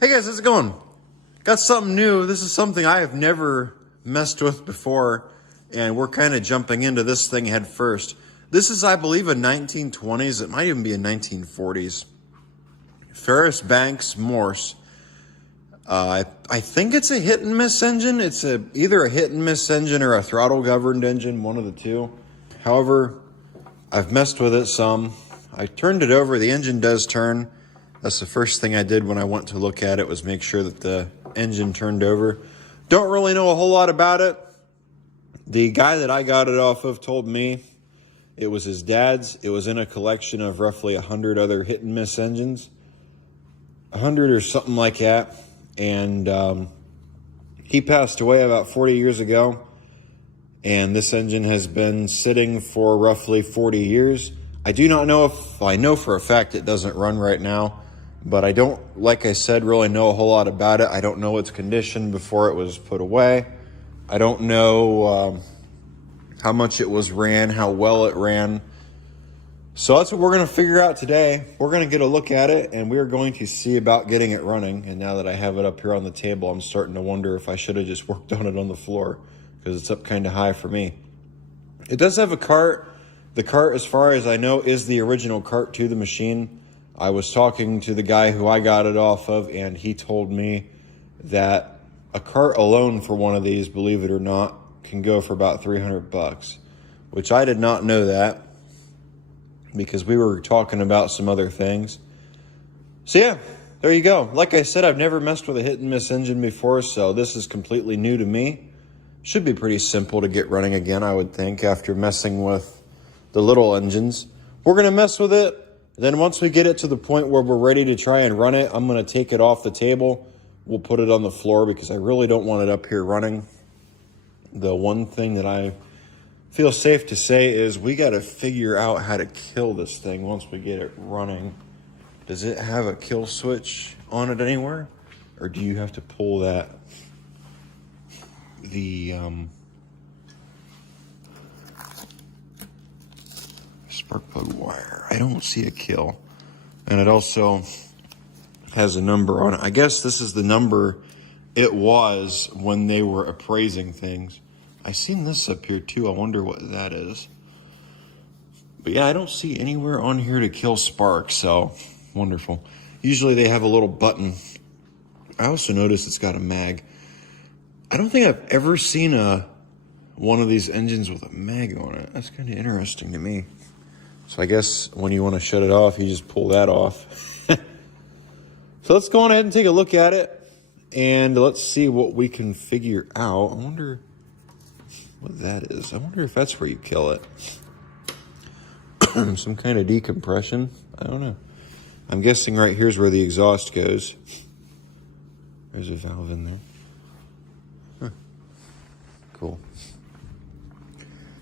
Hey guys, how's it going? Got something new. This is something I have never messed with before, and we're kind of jumping into this thing head first. This is, I believe, a 1920s. It might even be a 1940s. Farris Banks-Morse. I think it's a hit-and-miss engine. It's either a hit-and-miss engine or a throttle-governed engine, one of the two. However, I've messed with it some. I turned it over. The engine does turn. That's the first thing I did when I went to look at it, was make sure that the engine turned over. Don't really know a whole lot about it. The guy that I got it off of told me it was his dad's. It was in a collection of roughly 100 other hit-and-miss engines. 100 or something like that. And he passed away about 40 years ago. And this engine has been sitting for roughly 40 years. I do not know if, I know for a fact it doesn't run right now. But I don't, like I said, really know a whole lot about it. I don't know its condition before it was put away. I don't know how much it was ran, how well it ran. So that's what we're going to figure out today. We're going to get a look at it, and we're going to see about getting it running. And now that I have it up here on the table, I'm starting to wonder if I should have just worked on it on the floor, because it's up kind of high for me. It does have a cart. The cart, as far as I know, is the original cart to the machine. I was talking to the guy who I got it off of, and he told me that a cart alone for one of these, believe it or not, can go for about $300, which I did not know that, because we were talking about some other things. So yeah, there you go. Like I said, I've never messed with a hit-and-miss engine before, so this is completely new to me. Should be pretty simple to get running again, I would think, after messing with the little engines. We're going to mess with it. Then once we get it to the point where we're ready to try and run it, I'm going to take it off the table. We'll put it on the floor because I really don't want it up here running. The one thing that I feel safe to say is we got to figure out how to kill this thing once we get it running. Does it have a kill switch on it anywhere? Or do you have to pull that, the spark plug wire? I don't see a kill. And it also has a number on it. I guess this is the number it was when they were appraising things. I seen this up here too. I wonder what that is. But yeah, I don't see anywhere on here to kill sparks, so wonderful. Usually they have a little button. I also noticed it's got a mag. I don't think I've ever seen one of these engines with a mag on it. That's kind of interesting to me. So I guess when you want to shut it off, you just pull that off. So let's go on ahead and take a look at it, and let's see what we can figure out. I wonder what that is. I wonder if that's where you kill it. Some kind of decompression. I don't know. I'm guessing right here's where the exhaust goes. There's a valve in there. Huh. Cool.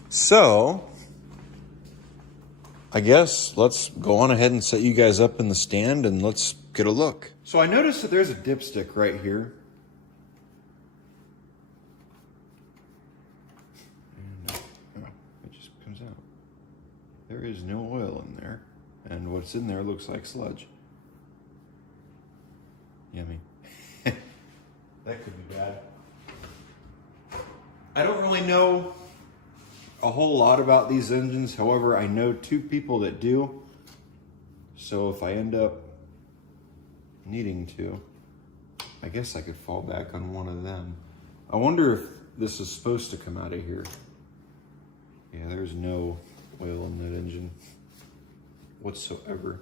So I guess let's go on ahead and set you guys up in the stand and let's get a look. So I noticed that there's a dipstick right here. And it just comes out. There is no oil in there. And what's in there looks like sludge. Yummy. That could be bad. I don't really know a whole lot about these engines. However, I know two people that do. So if I end up needing to, I guess I could fall back on one of them. I wonder if this is supposed to come out of here. Yeah, there's no oil in that engine whatsoever.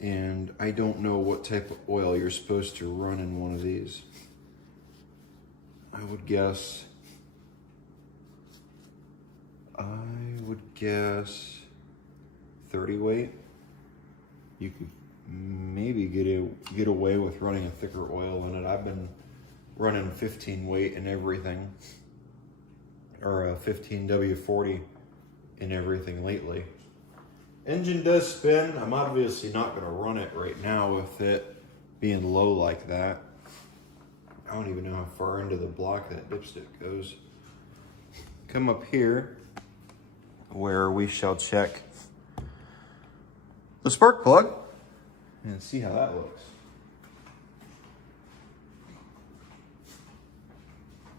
And I don't know what type of oil you're supposed to run in one of these. I would guess 30 weight. You could maybe get away with running a thicker oil in it. I've been running 15 weight in everything, or a 15 W40 in everything lately. Engine does spin. I'm obviously not going to run it right now with it being low like that. I don't even know how far into the block that dipstick goes. Come up here where we shall check the spark plug and see how that looks.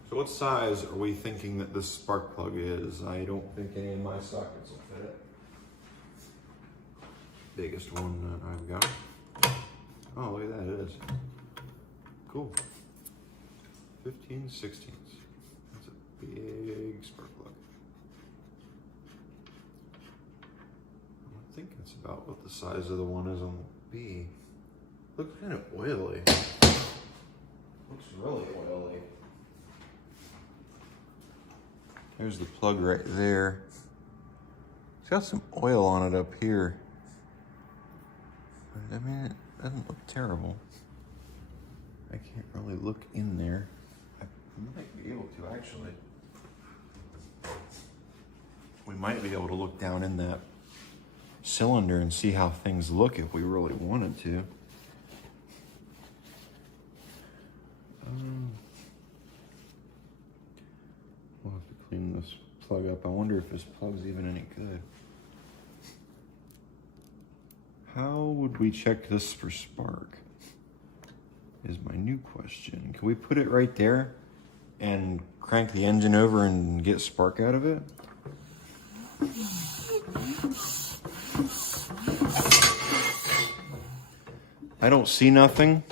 So what size are we thinking that this spark plug is? I don't think any of my sockets will fit it. Biggest one that I've got. Oh, look at that, it is. Cool. 15/16. That's a big spark plug. I think that's about what the size of the one is on the B. Looks kind of oily. Looks really oily. There's the plug right there. It's got some oil on it up here. I mean, it doesn't look terrible. I can't really look in there. I might be able to, actually. We might be able to look down in that cylinder and see how things look if we really wanted to. We'll have to clean this plug up. I wonder if this plug's even any good. How would we check this for spark? Is my new question. Can we put it right there and crank the engine over and get spark out of it? I don't see nothing.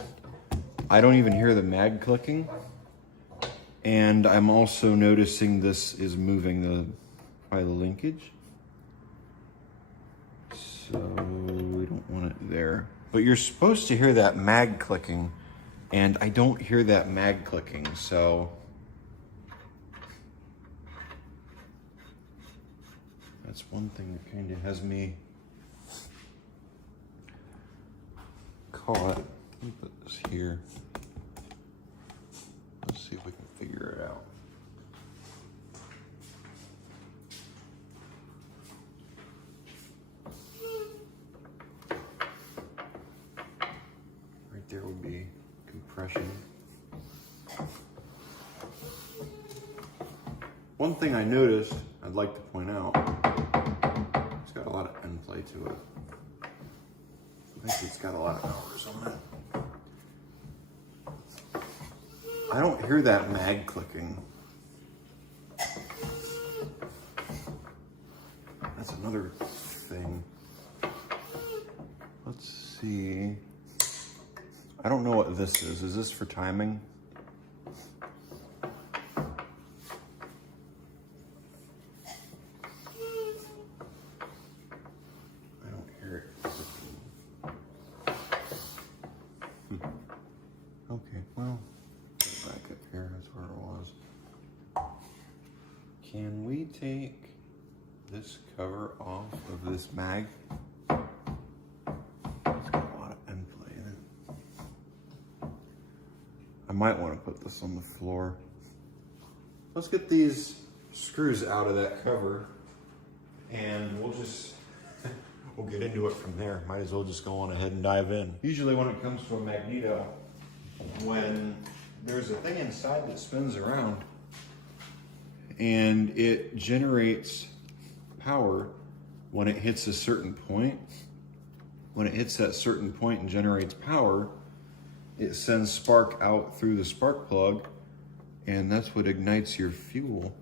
I don't even hear the mag clicking. And I'm also noticing this is moving by the linkage. So we don't want it there. But you're supposed to hear that mag clicking, and I don't hear that mag clicking, so that's one thing that kind of has me caught. Let me put this here. Let's see if we can figure it out. Right there would be compression. One thing I noticed, I'd like to point out, it's got a lot of end play to it. I think it's got a lot of hours on it. I don't hear that mag clicking. That's another thing. Let's see. I don't know what this is. Is this for timing? I don't hear it. Okay, well. Back up here, that's where it was. Can we take this cover off of this mag? It's got a lot of end play in it. I might want to put this on the floor. Let's get these screws out of that cover and we'll just we'll get into it from there. Might as well just go on ahead and dive in. Usually when it comes to a Magneto, when there's a thing inside that spins around and it generates power when it hits a certain point. When it hits that certain point and generates power, it sends spark out through the spark plug, and that's what ignites your fuel.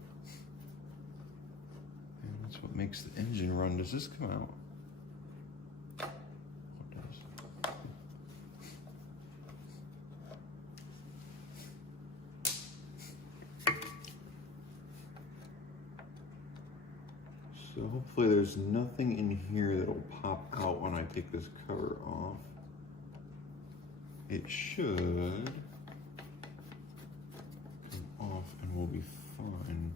And that's what makes the engine run. Does this come out? So hopefully there's nothing in here that'll pop out when I take this cover off. It should come off and we'll be fine.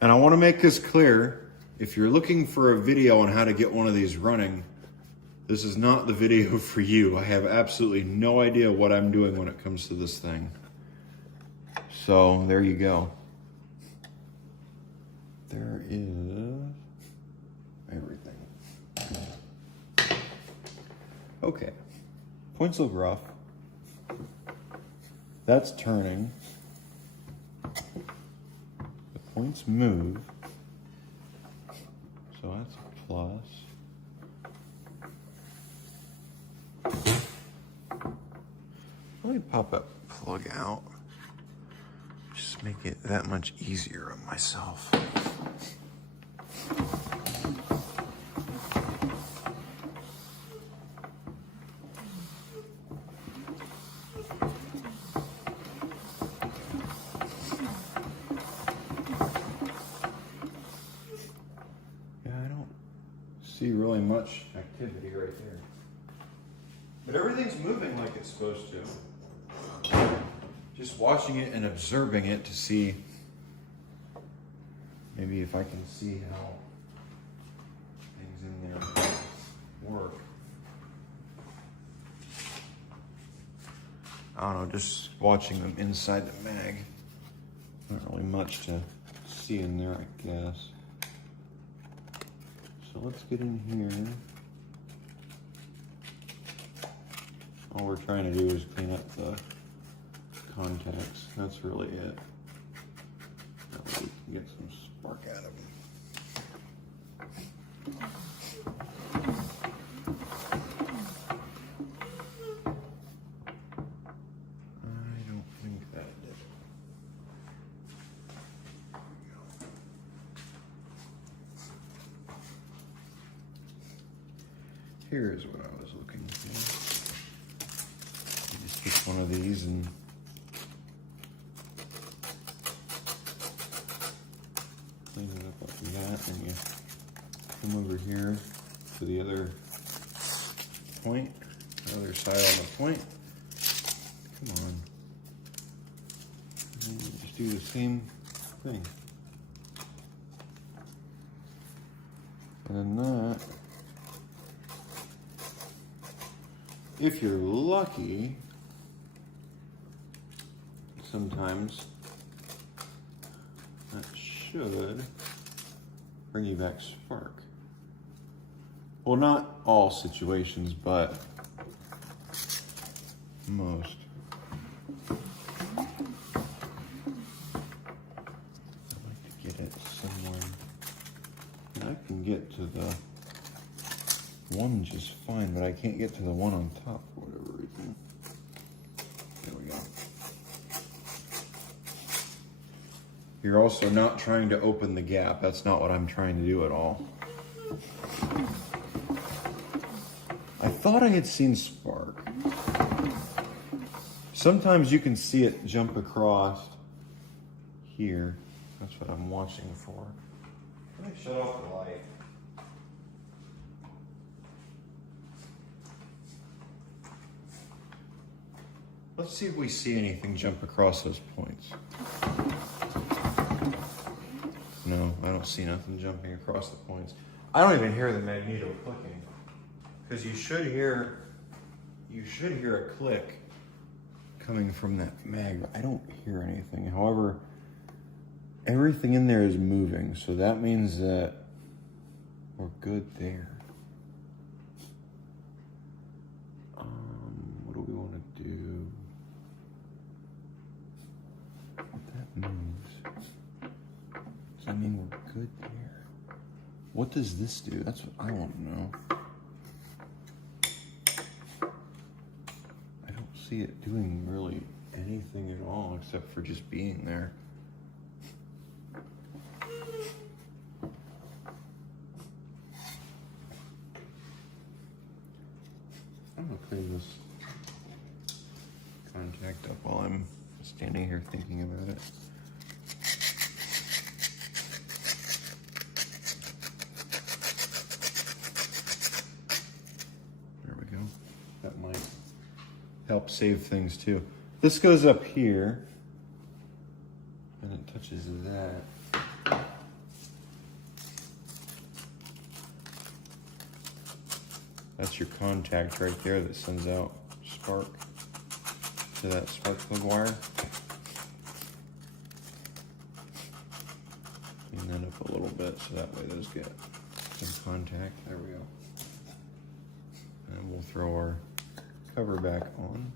And I want to make this clear, if you're looking for a video on how to get one of these running, this is not the video for you. I have absolutely no idea what I'm doing when it comes to this thing. So there you go. There is everything. Okay, points look rough. That's turning. The points move. So that's a plus. Let me pop that plug out. Just make it that much easier on myself. See really much activity right there. But everything's moving like it's supposed to. Just watching it and observing it to see maybe if I can see how things in there work. I don't know, just watching them inside the mag. Not really much to see in there, I guess. So let's get in here. All we're trying to do is clean up the contacts. That's really it. That way we can get some spark out of them. I don't think that did it. Here's what I was looking for. You just take one of these and clean it up like that, and you come over here to the other point, the other side on the point. Come on. And then you just do the same thing. And then that, if you're lucky, sometimes that should bring you back spark. Well, not all situations, but most. I'd like to get it somewhere. And I can get to the one just fine, but I can't get to the one on top for whatever reason. There we go. You're also not trying to open the gap. That's not what I'm trying to do at all. I thought I had seen spark. Sometimes you can see it jump across here. That's what I'm watching for. Let me shut off the light. Let's see if we see anything jump across those points. No, I don't see nothing jumping across the points. I don't even hear the Magneto clicking. Because you should hear a click coming from that mag. I don't hear anything. However, everything in there is moving, so that means that we're good there. What do we want to do? That moves. Does that mean we're good there? What does this do? That's what I want to know. I don't see it doing really anything at all except for just being there. I'm gonna clean this contact up while I'm standing here thinking about it. There we go. That might help save things too. This goes up here and it touches that. That's your contact right there that sends out spark to that spark plug wire. And then up a little bit so that way those get in contact. There we go. And we'll throw our cover back on.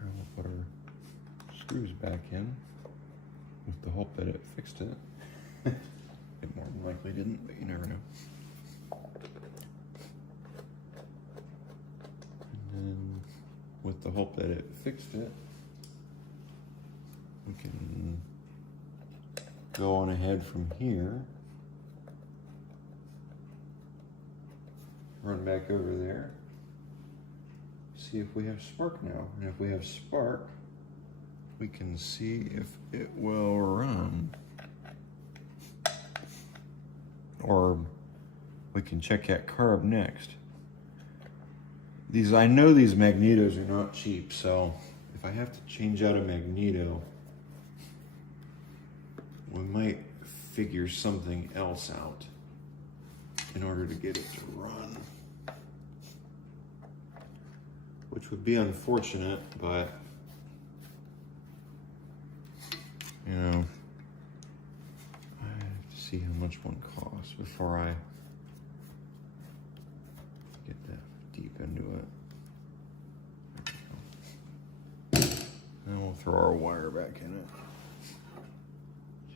And we'll put our screws back in with the hope that it fixed it. It more than likely didn't, but you never know. And then with the hope that it fixed it. We can go on ahead from here. Run back over there. See if we have spark now. And if we have spark, we can see if it will run. Or we can check that carb next. I know these magnetos are not cheap, so if I have to change out a magneto, we might figure something else out in order to get it to run. Which would be unfortunate, but you know, I have to see how much one costs before I get that deep into it. And we'll throw our wire back in it.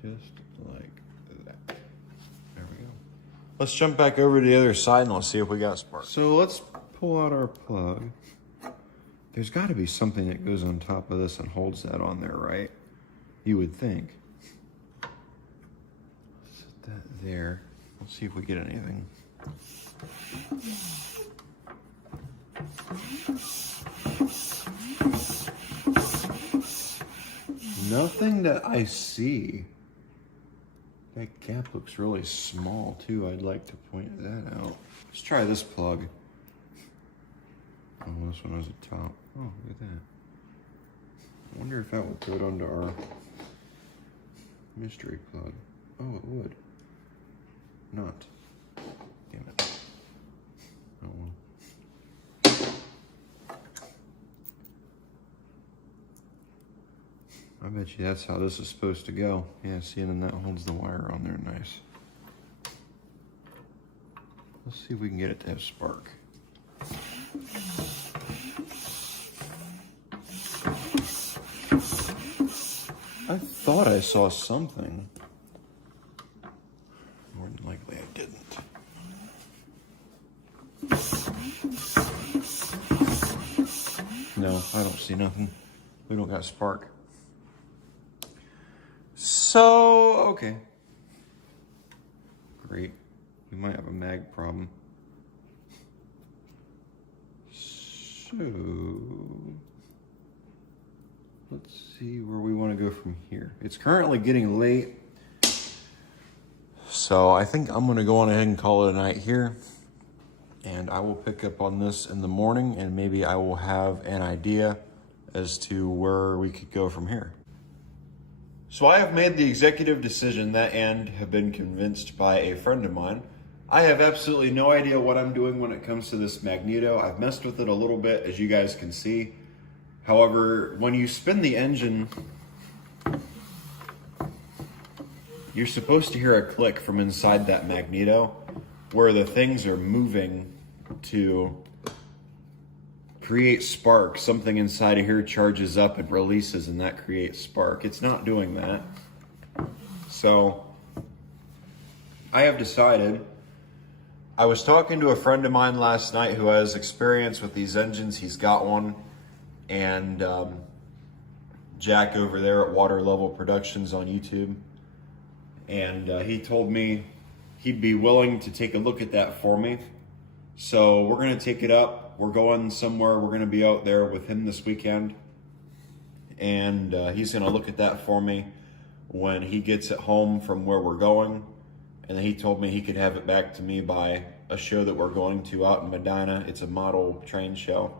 Just like that. There we go. Let's jump back over to the other side and let's see if we got spark. So let's pull out our plug. There's got to be something that goes on top of this and holds that on there, right? You would think. Set that there. Let's see if we get anything. Nothing that I see. That gap looks really small too. I'd like to point that out. Let's try this plug. Oh, this one has a top. Oh, look at that. I wonder if that would go onto our mystery plug. Oh, it would. Not. Damn it. Oh well. I bet you that's how this is supposed to go. Yeah, see, and then that holds the wire on there nice. Let's see if we can get it to have spark. I thought I saw something. More than likely I didn't. No, I don't see nothing. We don't got spark. So, okay. Great. We might have a mag problem. So, let's see where we want to go from here. It's currently getting late. So I think I'm going to go on ahead and call it a night here. And I will pick up on this in the morning and maybe I will have an idea as to where we could go from here. So I have made the executive decision that and have been convinced by a friend of mine. I have absolutely no idea what I'm doing when it comes to this Magneto. I've messed with it a little bit, as you guys can see. However, when you spin the engine, you're supposed to hear a click from inside that Magneto where the things are moving to create spark. Something inside of here charges up and releases, and that creates spark. It's not doing that. So I have decided. I was talking to a friend of mine last night who has experience with these engines. He's got one. And Jack over there at WaterLevelProductions on YouTube. And he told me he'd be willing to take a look at that for me. So we're going to take it up. We're going somewhere. We're going to be out there with him this weekend. And he's going to look at that for me when he gets it home from where we're going. And then he told me he could have it back to me by a show that we're going to out in Medina. It's a model train show.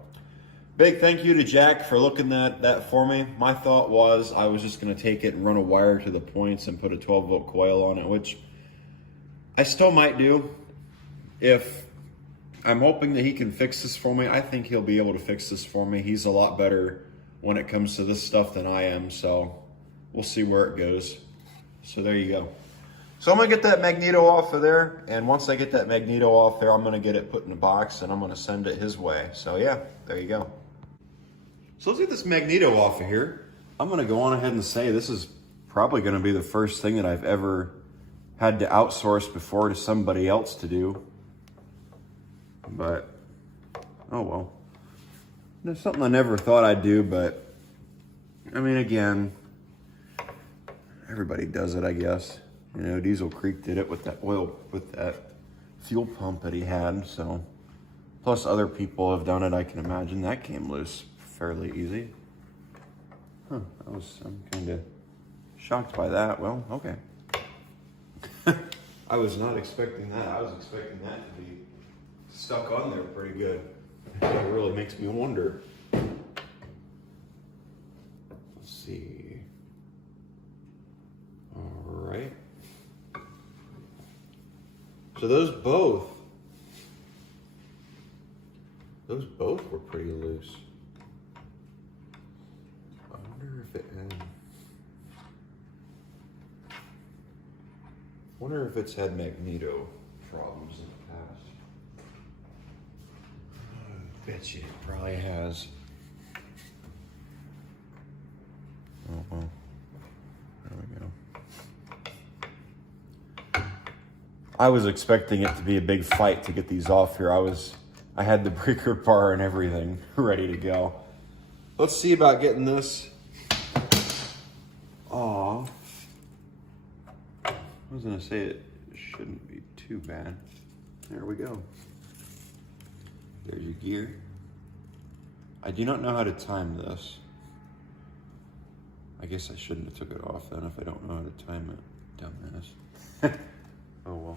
Big thank you to Jack for looking at that for me. My thought was I was just going to take it and run a wire to the points and put a 12-volt coil on it, which I still might do. If I'm hoping that he can fix this for me. I think he'll be able to fix this for me. He's a lot better when it comes to this stuff than I am, so we'll see where it goes. So there you go. So I'm going to get that Magneto off of there, and once I get that Magneto off there, I'm going to get it put in a box, and I'm going to send it his way. So yeah, there you go. So let's get this Magneto off of here. I'm going to go on ahead and say this is probably going to be the first thing that I've ever had to outsource before to somebody else to do. But, oh well. It's something I never thought I'd do, but I mean, again, everybody does it, I guess. You know, Diesel Creek did it with that oil, with that fuel pump that he had, so. Plus other people have done it, I can imagine. That came loose fairly easy. Huh, I'm kind of shocked by that. Well, okay. I was not expecting that. I was expecting that to be stuck on there pretty good. It really makes me wonder. Let's see. All right. So those both were pretty loose. I wonder if it had. Wonder if it's had Magneto problems in the past. I bet you it probably has. Oh well. There we go. I was expecting it to be a big fight to get these off here. I had the breaker bar and everything ready to go. Let's see about getting this off. I was gonna say it shouldn't be too bad. There we go. There's your gear. I do not know how to time this. I guess I shouldn't have took it off then if I don't know how to time it. Dumbass. Oh well.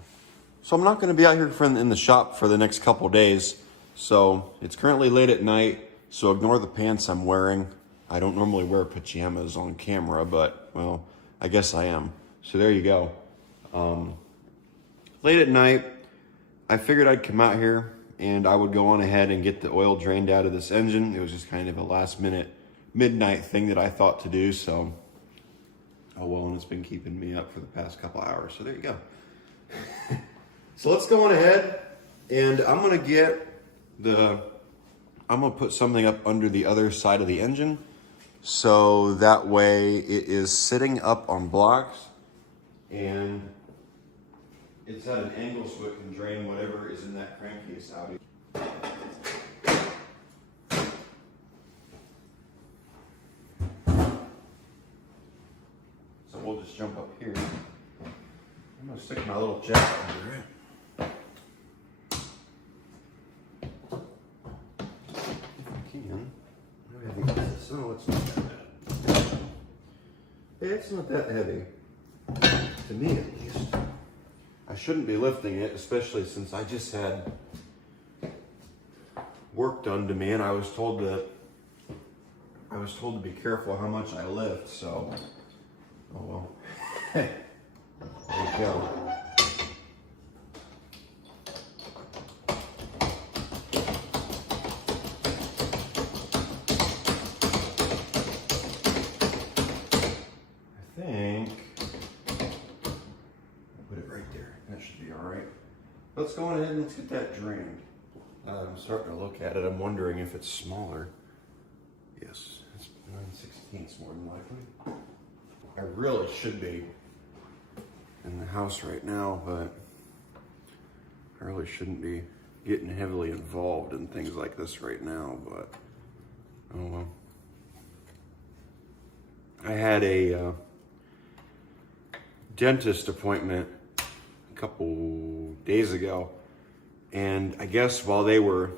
So I'm not gonna be out here in the shop for the next couple days. So it's currently late at night, so ignore the pants I'm wearing. I don't normally wear pajamas on camera, but well, I guess I am. So there you go. Late at night, I figured I'd come out here and I would go on ahead and get the oil drained out of this engine. It was just kind of a last minute midnight thing that I thought to do. So, oh well, and it's been keeping me up for the past couple hours. So there you go. So let's go on ahead and I'm gonna put something up under the other side of the engine. So that way it is sitting up on blocks and it's at an angle so it can drain whatever is in that crankcase out. So we'll just jump up here. I'm gonna stick my little jack under it. If I can. How heavy is this? Oh, it's not that bad. It's not that heavy. To me, at least. I shouldn't be lifting it, especially since I just had work done to me, and I was told to be careful how much I lift. So, oh well. There you go. Let's go on ahead and let's get that drained. I'm starting to look at it. I'm wondering if it's smaller. Yes, it's 9/16 more than likely. I really should be in the house right now, but I really shouldn't be getting heavily involved in things like this right now, but oh well. I had a dentist appointment a couple days ago, and I guess while they were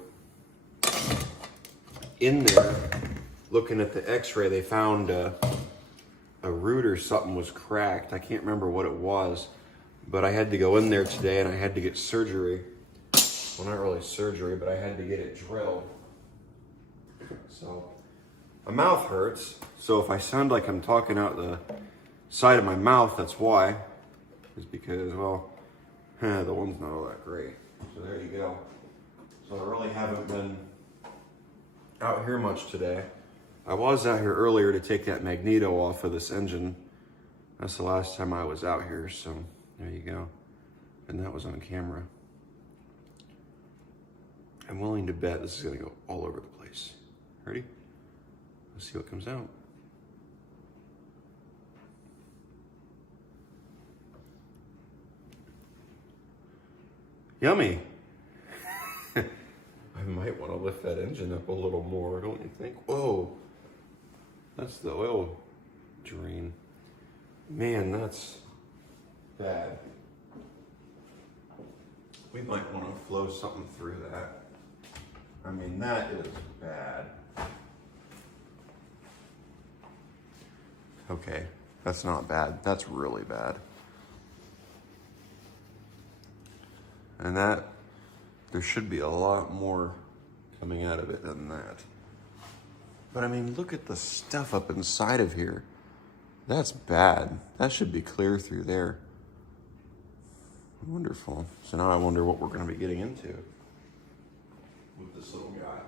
in there looking at the x-ray, they found a root or something was cracked. I can't remember what it was, but I had to go in there today and I had to get surgery. Well, not really surgery, but I had to get it drilled. So my mouth hurts, so if I sound like I'm talking out the side of my mouth, that's why. Is because, well, the one's not all that great. So there you go. So I really haven't been out here much today. I was out here earlier to take that Magneto off of this engine. That's the last time I was out here, so there you go. And that was on camera. I'm willing to bet this is gonna go all over the place. Ready? Let's see what comes out. Yummy. I might want to lift that engine up a little more, don't you think? Whoa, that's the oil drain. Man, that's bad. We might want to flow something through that. I mean, that is bad. Okay, that's not bad. That's really bad. And that, there should be a lot more coming out of it than that. But I mean, look at the stuff up inside of here. That's bad. That should be clear through there. Wonderful. So now I wonder what we're going to be getting into with this little guy.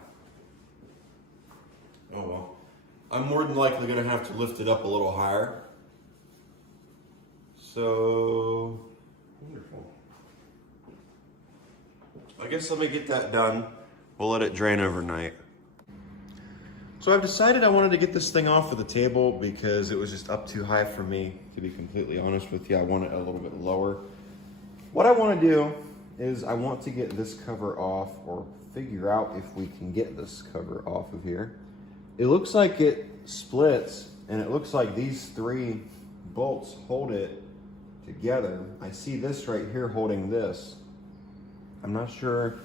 Oh well. I'm more than likely going to have to lift it up a little higher. So, wonderful. I guess let me get that done. We'll let it drain overnight. So I've decided I wanted to get this thing off of the table because it was just up too high for me, to be completely honest with you. I want it a little bit lower. What I want to do is I want to get this cover off, or figure out if we can get this cover off of here. It looks like it splits, and it looks like these 3 bolts hold it together. I see this right here holding this. I'm not sure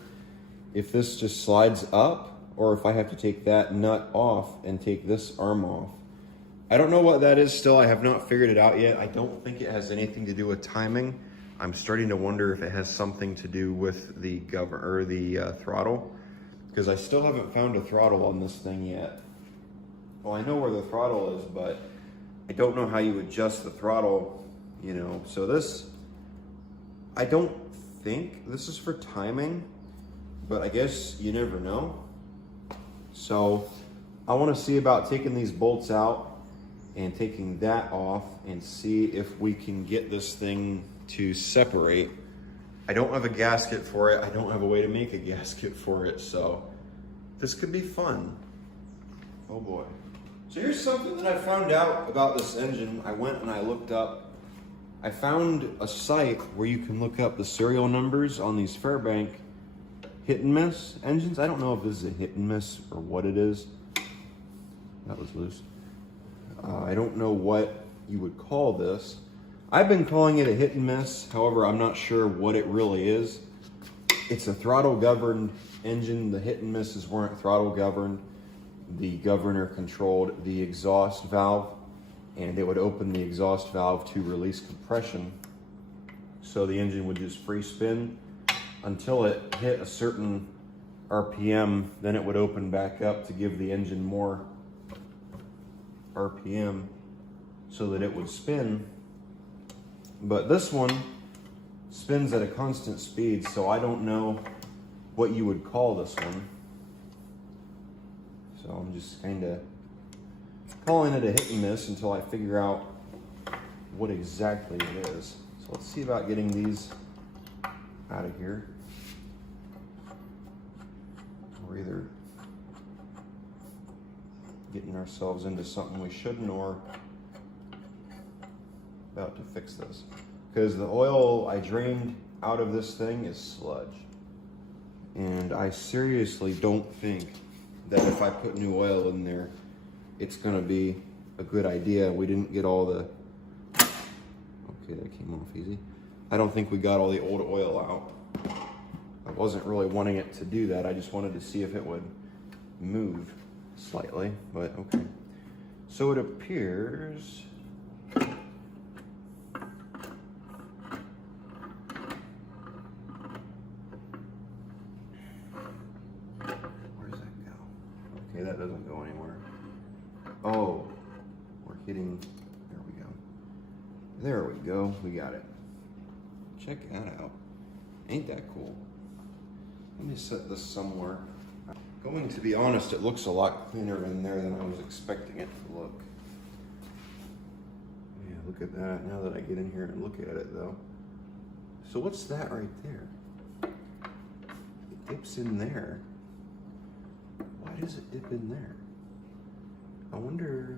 if this just slides up or if I have to take that nut off and take this arm off. I don't know what that is still. I have not figured it out yet. I don't think it has anything to do with timing. I'm starting to wonder if it has something to do with the throttle, because I still haven't found a throttle on this thing yet. Well, I know where the throttle is, but I don't know how you adjust the throttle, you know. So this, I don't think this is for timing, but I guess you never know. So I want to see about taking these bolts out and taking that off and see if we can get this thing to separate. I don't have a gasket for it. I don't have a way to make a gasket for it. So this could be fun. Oh boy. So here's something that I found out about this engine. I went and I looked up. I found a site where you can look up the serial numbers on these Fairbank Hit&Miss engines. I don't know if this is a Hit&Miss or what it is. That was loose. I don't know what you would call this. I've been calling it a Hit&Miss. However, I'm not sure what it really is. It's a throttle governed engine. The Hit&Misses weren't throttle governed. The governor controlled the exhaust valve, and it would open the exhaust valve to release compression. So the engine would just free spin until it hit a certain RPM, then it would open back up to give the engine more RPM so that it would spin. But this one spins at a constant speed, so I don't know what you would call this one. So I'm just kind of calling it a Hit&Miss until I figure out what exactly it is. So let's see about getting these out of here. We're either getting ourselves into something we shouldn't, or about to fix this. Because the oil I drained out of this thing is sludge. And I seriously don't think that if I put new oil in there, it's gonna be a good idea. We didn't get all the, okay, that came off easy. I don't think we got all the old oil out. I wasn't really wanting it to do that. I just wanted to see if it would move slightly, but okay. So it appears, where's that go? Okay, that doesn't go anywhere. Oh, we're hitting, there we go. There we go, we got it. Check that out. Ain't that cool? Let me set this somewhere. Going to be honest, it looks a lot cleaner in there than I was expecting it to look. Yeah, look at that. Now that I get in here and look at it though. So what's that right there? It dips in there. Why does it dip in there? I wonder.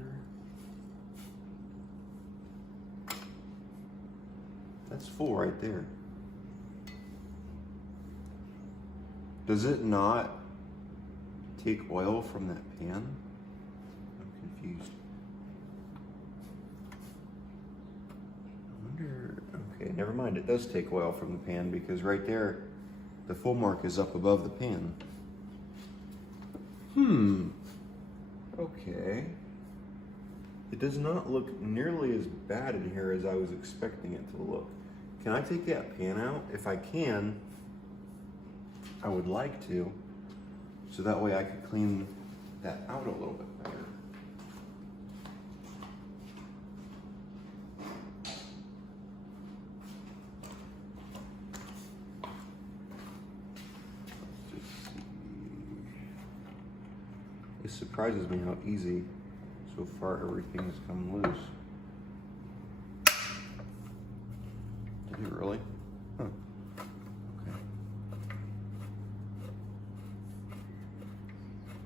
That's full right there. Does it not take oil from that pan? I'm confused. I wonder, okay, never mind. It does take oil from the pan because right there, the full mark is up above the pan. Okay. It does not look nearly as bad in here as I was expecting it to look. Can I take that pan out? If I can, I would like to. So that way I could clean that out a little bit better. Let's just see. It surprises me how easy so far everything has come loose. Did it really? Huh. Okay.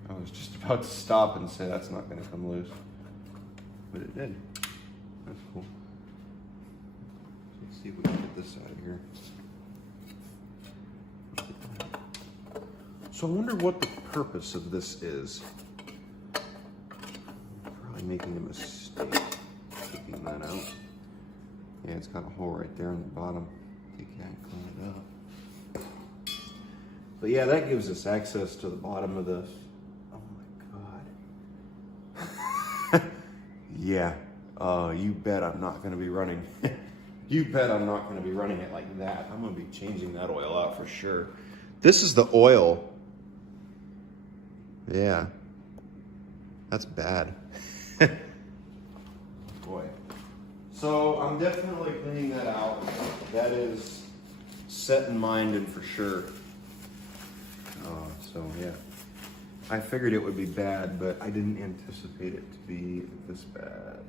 I was just about to stop and say that's not going to come loose, but it did. That's cool. Let's see if we can get this out of here. So I wonder what the purpose of this is. Making a mistake taking that out. Yeah, it's got a hole right there in the bottom. Take that and clean it up. But yeah, that gives us access to the bottom of this. Oh my god. Yeah. You bet I'm not going to be running. You bet I'm not going to be running it like that. I'm going to be changing that oil out for sure. This is the oil. Yeah. That's bad. Boy. So I'm definitely cleaning that out. That is set in mind and for sure. So yeah. I figured it would be bad, but I didn't anticipate it to be this bad.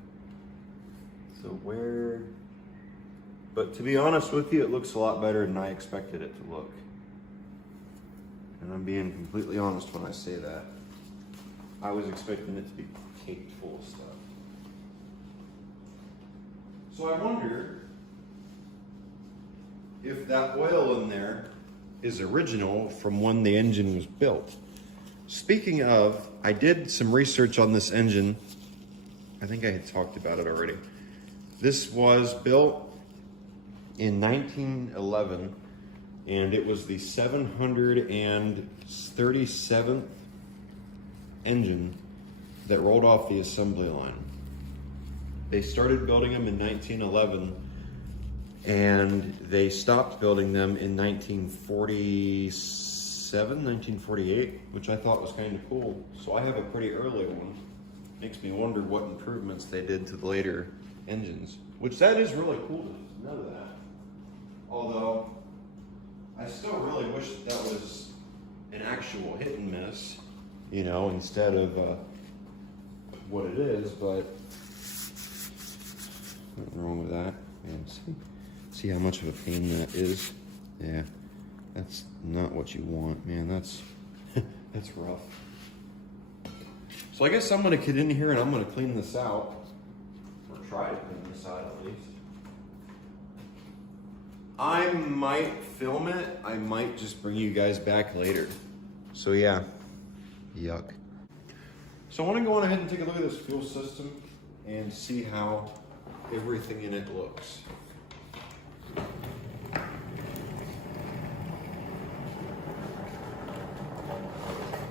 So where... But to be honest with you, it looks a lot better than I expected it to look. And I'm being completely honest when I say that. I was expecting it to be caked full of stuff. So I wonder if that oil in there is original from when the engine was built. Speaking of, I did some research on this engine. I think I had talked about it already. This was built in 1911, and it was the 737th engine that rolled off the assembly line. They started building them in 1911, and they stopped building them in 1947, 1948, which I thought was kind of cool. So I have a pretty early one. Makes me wonder what improvements they did to the later engines, which that is really cool to know that. Although, I still really wish that was an actual hit and miss, you know, instead of what it is, but nothing wrong with that. And see how much of a pain that is. Yeah, that's not what you want, man. That's that's rough. So I guess I'm gonna get in here and I'm gonna clean this out, or try to clean this out at least. I might film it. I might just bring you guys back later. So yeah, yuck. So I want to go on ahead and take a look at this fuel system and see how everything in it looks.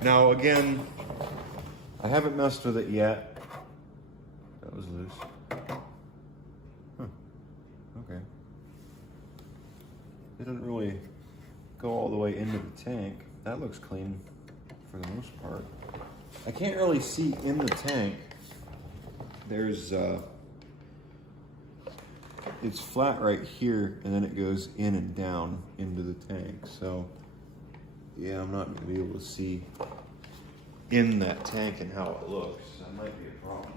Now again, I haven't messed with it yet. That was loose. Huh. Okay. It doesn't really go all the way into the tank. That looks clean for the most part. I can't really see in the tank. There's, it's flat right here, and then it goes in and down into the tank. So, yeah, I'm not gonna be able to see in that tank and how it looks. That might be a problem.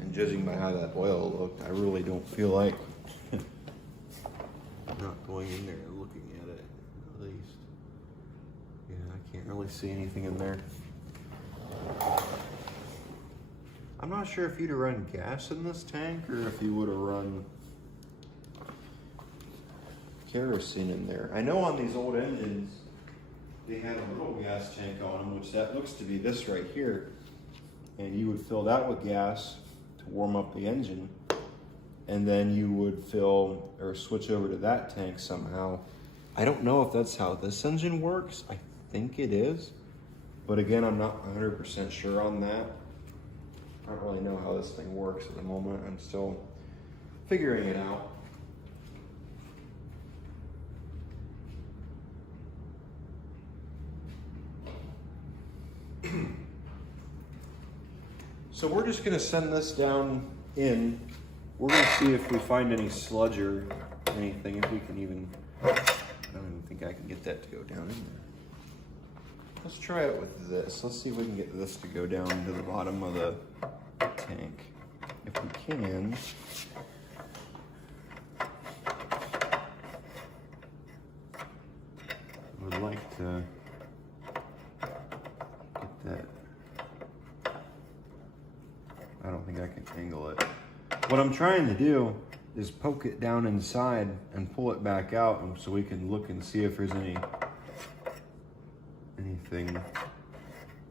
And judging by how that oil looked, I really don't feel like I'm not going in there and looking at it, at least. Yeah, I can't really see anything in there. I'm not sure if you'd have run gas in this tank or if you would have run kerosene in there. I know on these old engines, they had a little gas tank on them, which that looks to be this right here. And you would fill that with gas to warm up the engine. And then you would fill or switch over to that tank somehow. I don't know if that's how this engine works. I think it is. But again, I'm not 100% sure on that. I don't really know how this thing works at the moment. I'm still figuring it out. So we're just gonna send this down in. We're gonna see if we find any sludge or anything, if we can even, I don't even think I can get that to go down in there. Let's try it with this. Let's see if we can get this to go down to the bottom of the tank. If we can. I would like to get that. I don't think I can angle it. What I'm trying to do is poke it down inside and pull it back out so we can look and see if there's anything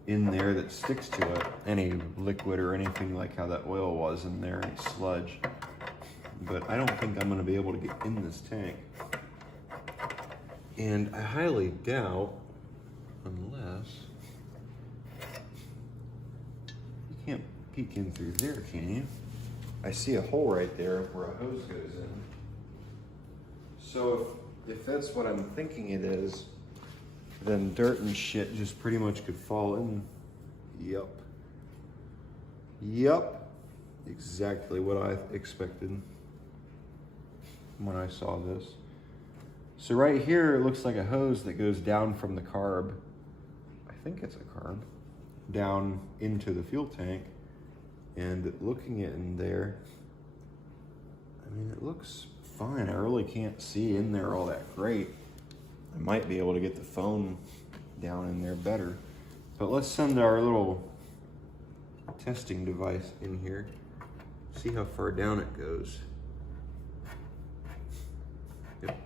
in there that sticks to it. Any liquid or anything like how that oil was in there, any sludge. But I don't think I'm gonna be able to get in this tank. And I highly doubt, unless, you can't peek in through there, can you? I see a hole right there where a hose goes in. So if that's what I'm thinking it is, then dirt and shit just pretty much could fall in. Yep. Yep. Exactly what I expected when I saw this. So right here, it looks like a hose that goes down from the carb. I think it's a carb. Down into the fuel tank. And looking at in there, I mean, it looks fine. I really can't see in there all that great. I might be able to get the phone down in there better. But let's send our little testing device in here. See how far down it goes. Yep.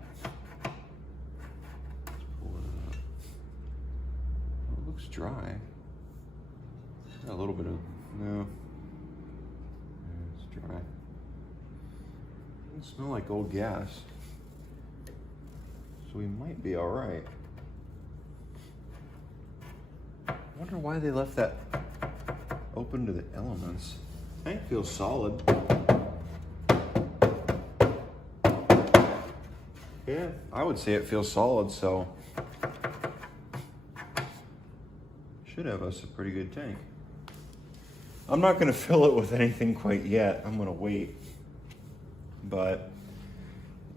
Let's pull it up. Oh, it looks dry. Got a little bit of, no. It's dry. Doesn't smell like old gas. So we might be all right. I wonder why they left that open to the elements. Tank feels solid. Yeah, I would say it feels solid, so should have us a pretty good tank. I'm not gonna fill it with anything quite yet. I'm gonna wait. But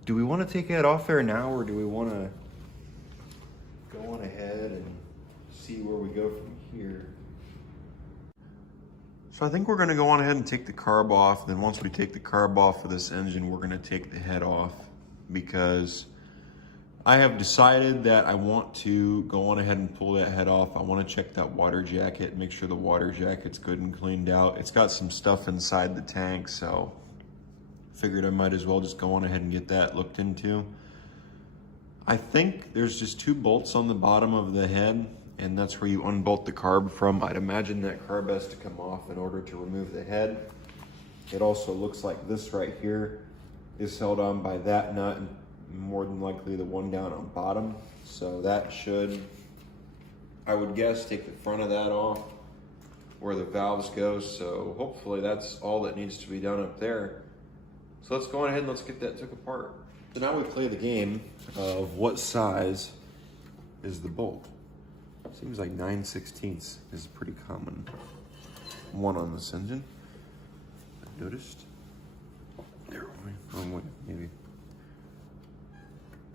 do we want to take that off there now, or do we want to go on ahead and see where we go from here? So I think we're going to go on ahead and take the carb off. Then once we take the carb off of this engine, we're going to take the head off, because I have decided that I want to go on ahead and pull that head off. I want to check that water jacket, make sure the water jacket's good and cleaned out. It's got some stuff inside the tank, so figured I might as well just go on ahead and get that looked into. I think there's just 2 bolts on the bottom of the head, and that's where you unbolt the carb from. I'd imagine that carb has to come off in order to remove the head. It also looks like this right here is held on by that nut, and more than likely the one down on bottom. So that should, I would guess, take the front of that off where the valves go. So hopefully that's all that needs to be done up there. So let's go on ahead and let's get that took apart. So now we play the game of what size is the bolt. Seems like 9/16 is a pretty common one on this engine. I've noticed. There, wrong way, maybe.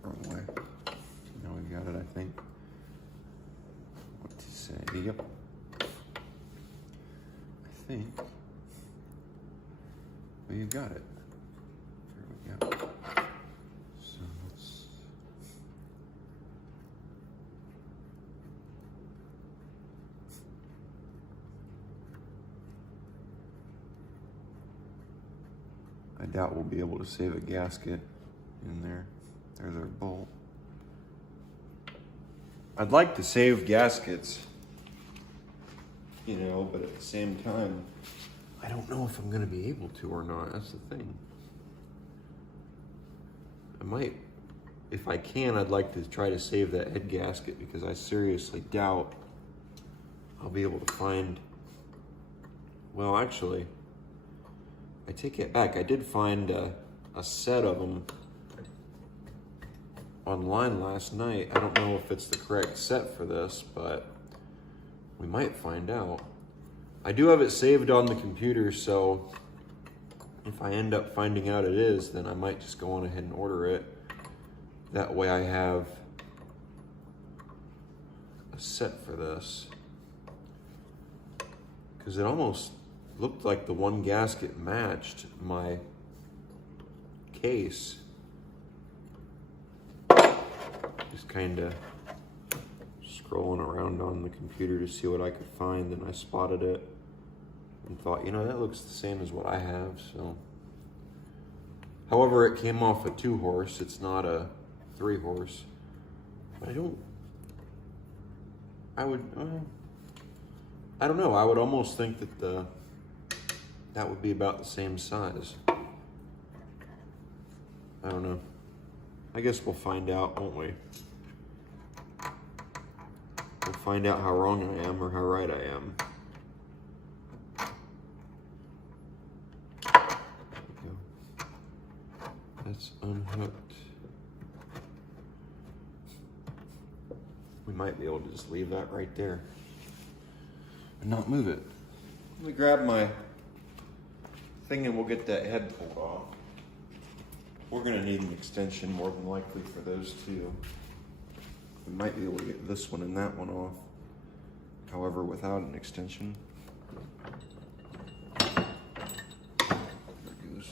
Wrong way. Now we've got it, I think. What to say? Yep. I think we've got it. There we go. So let's. I doubt we'll be able to save a gasket in there. There's our bolt. I'd like to save gaskets, you know, but at the same time, I don't know if I'm gonna be able to or not. That's the thing. I might, if I can, I'd like to try to save that head gasket because I seriously doubt I'll be able to find, well, actually, I take it back. I did find a set of them online last night. I don't know if it's the correct set for this, but we might find out. I do have it saved on the computer, so if I end up finding out it is, then I might just go on ahead and order it. That way I have a set for this. Because it almost looked like the one gasket matched my case. Just kind of scrolling around on the computer to see what I could find, and I spotted it and thought, you know, that looks the same as what I have, so. However, it came off a 2-horse, it's not a 3-horse. But I don't know, I would almost think that that would be about the same size. I don't know. I guess we'll find out, won't we? We'll find out how wrong I am or how right I am. There we go. That's unhooked. We might be able to just leave that right there and not move it. Let me grab my thing and we'll get that head pulled off. We're gonna need an extension more than likely for those two. We might be able to get this one and that one off. However, without an extension. There it goes.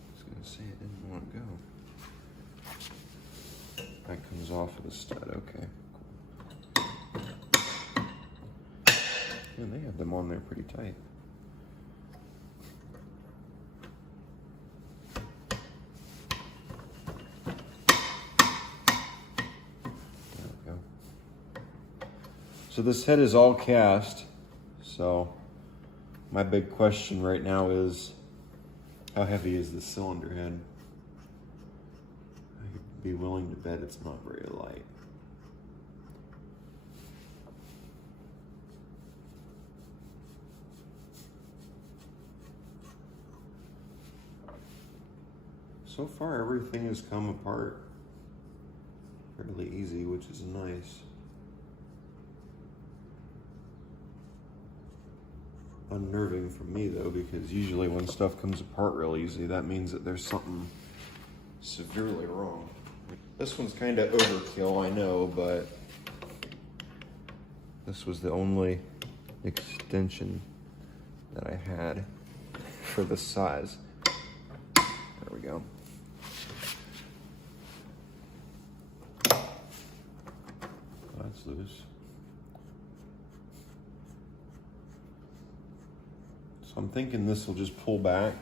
I was gonna say it didn't want to go. That comes off of the stud, okay. And they have them on there pretty tight. There we go. So this head is all cast. So my big question right now is, how heavy is this cylinder head? I'd be willing to bet it's not very light. So far, everything has come apart fairly easy, which is nice. Unnerving for me though, because usually when stuff comes apart real easy, that means that there's something severely wrong. This one's kind of overkill, I know, but this was the only extension that I had for this size. There we go. That's loose. So I'm thinking this will just pull back,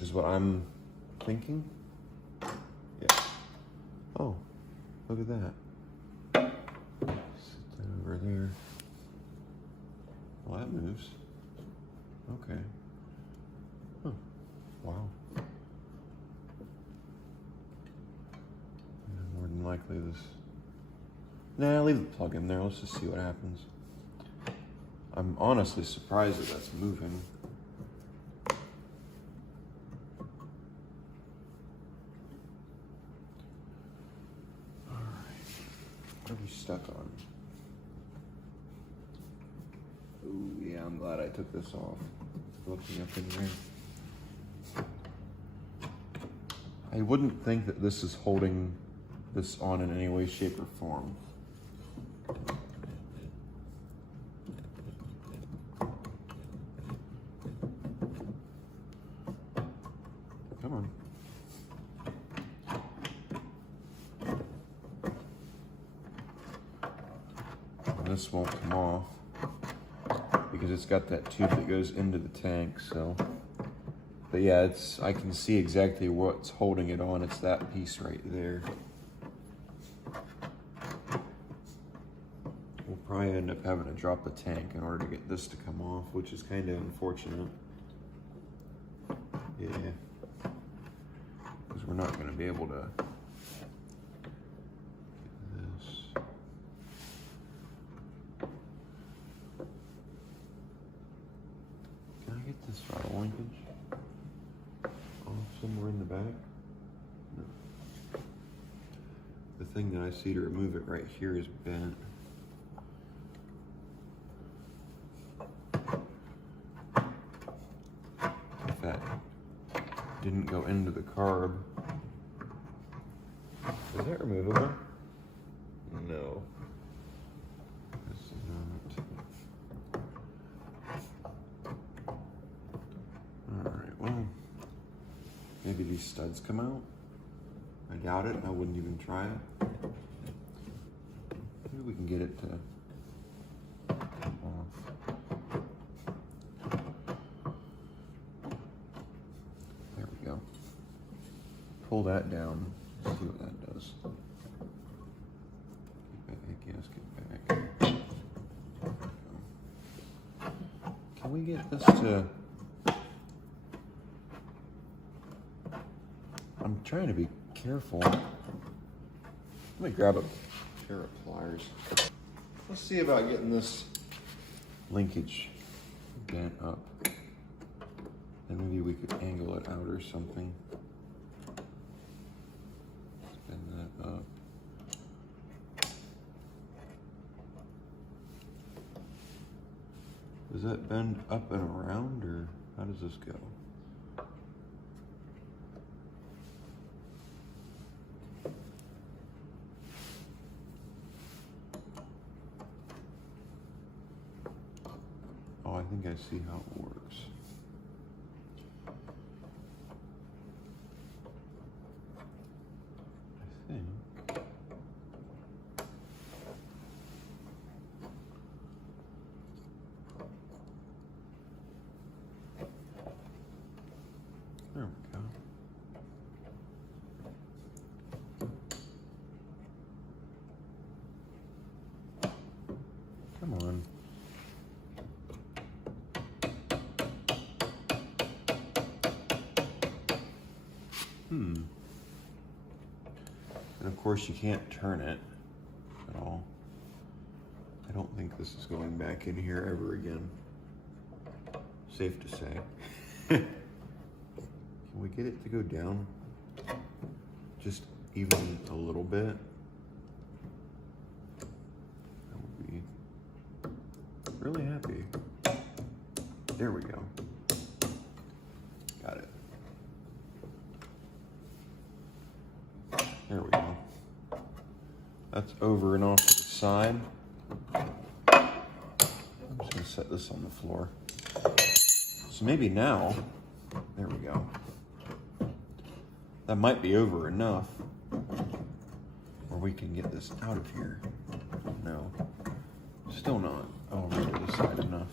is what I'm thinking. Yeah. Oh, look at that. Sit that over there. Well, that moves. Okay. Huh. Wow. Yeah, more than likely this. Nah, leave the plug in there. Let's just see what happens. I'm honestly surprised that that's moving. All right. What are we stuck on? Oh yeah, I'm glad I took this off. Looking up in there. I wouldn't think that this is holding this on in any way, shape, or form. Come on. And this won't come off because it's got that tube that goes into the tank, so But yeah, it's, I can see exactly what's holding it on. It's that piece right there. We'll probably end up having to drop the tank in order to get this to come off, which is kind of unfortunate. Yeah, because we're not going to be able to get this. Can I get this throttle linkage off somewhere in the back? No. The thing that I see to remove it right here is bent. If that didn't go into the carb. Is that removable? No. It's not. Alright, well, maybe these studs come out. I doubt it. I wouldn't even try it. Maybe we can get it to come off. There we go. Pull that down. See what that does. Get back, yes, get back. Can we get this to... I'm trying to be careful. Let me grab a pair of pliers. Let's see about getting this linkage bent up. And maybe we could angle it out or something. Bend that up. Does that bend up and around, or how does this go? Oh, I think I see how it works. I think. There we go. Come on. And of course you can't turn it at all. I don't think this is going back in here ever again. Safe to say. Can we get it to go down? Just even a little bit? I would be really happy. There we go. Got it. There we go. That's over and off to the side. I'm just gonna set this on the floor. So maybe now, there we go. That might be over enough, or we can get this out of here. No, still not over to the side enough.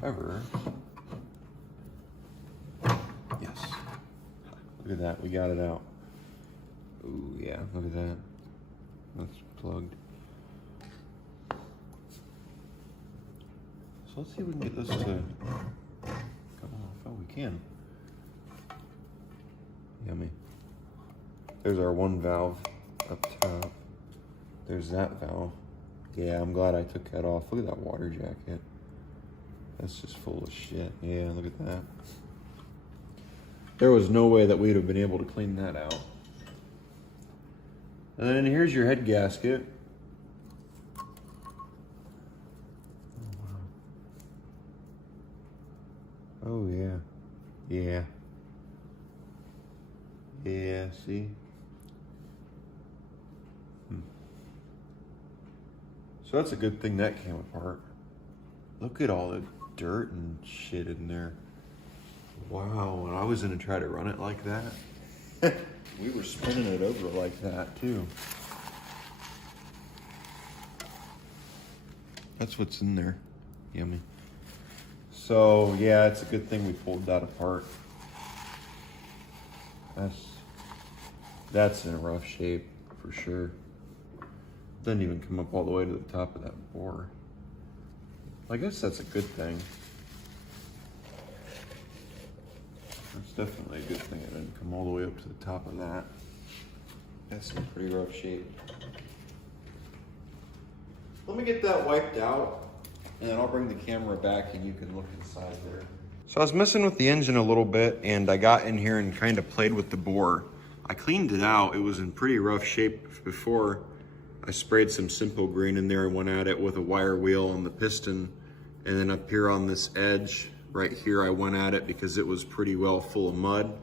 However, yes. Look at that, we got it out. Ooh, yeah, look at that. That's plugged. So let's see if we can get this to come off. Oh, we can. Yummy. There's our one valve up top. There's that valve. Yeah, I'm glad I took that off. Look at that water jacket. That's just full of shit. Yeah, look at that. There was no way that we'd have been able to clean that out. And then here's your head gasket. Oh, wow. Oh, yeah. Yeah. Yeah, see? So that's a good thing that came apart. Look at all the dirt and shit in there. Wow, and I was gonna try to run it like that. We were spinning it over like that too. That's what's in there. Yummy. So yeah, it's a good thing we pulled that apart. That's in a rough shape for sure. Didn't even come up all the way to the top of that bore. I guess that's a good thing. That's definitely a good thing it didn't come all the way up to the top of that. That's in pretty rough shape. Let me get that wiped out, and then I'll bring the camera back and you can look inside there. So I was messing with the engine a little bit, and I got in here and kind of played with the bore. I cleaned it out. It was in pretty rough shape before. I sprayed some Simple Green in there and went at it with a wire wheel on the piston. And then up here on this edge, right here, I went at it because it was pretty well full of mud.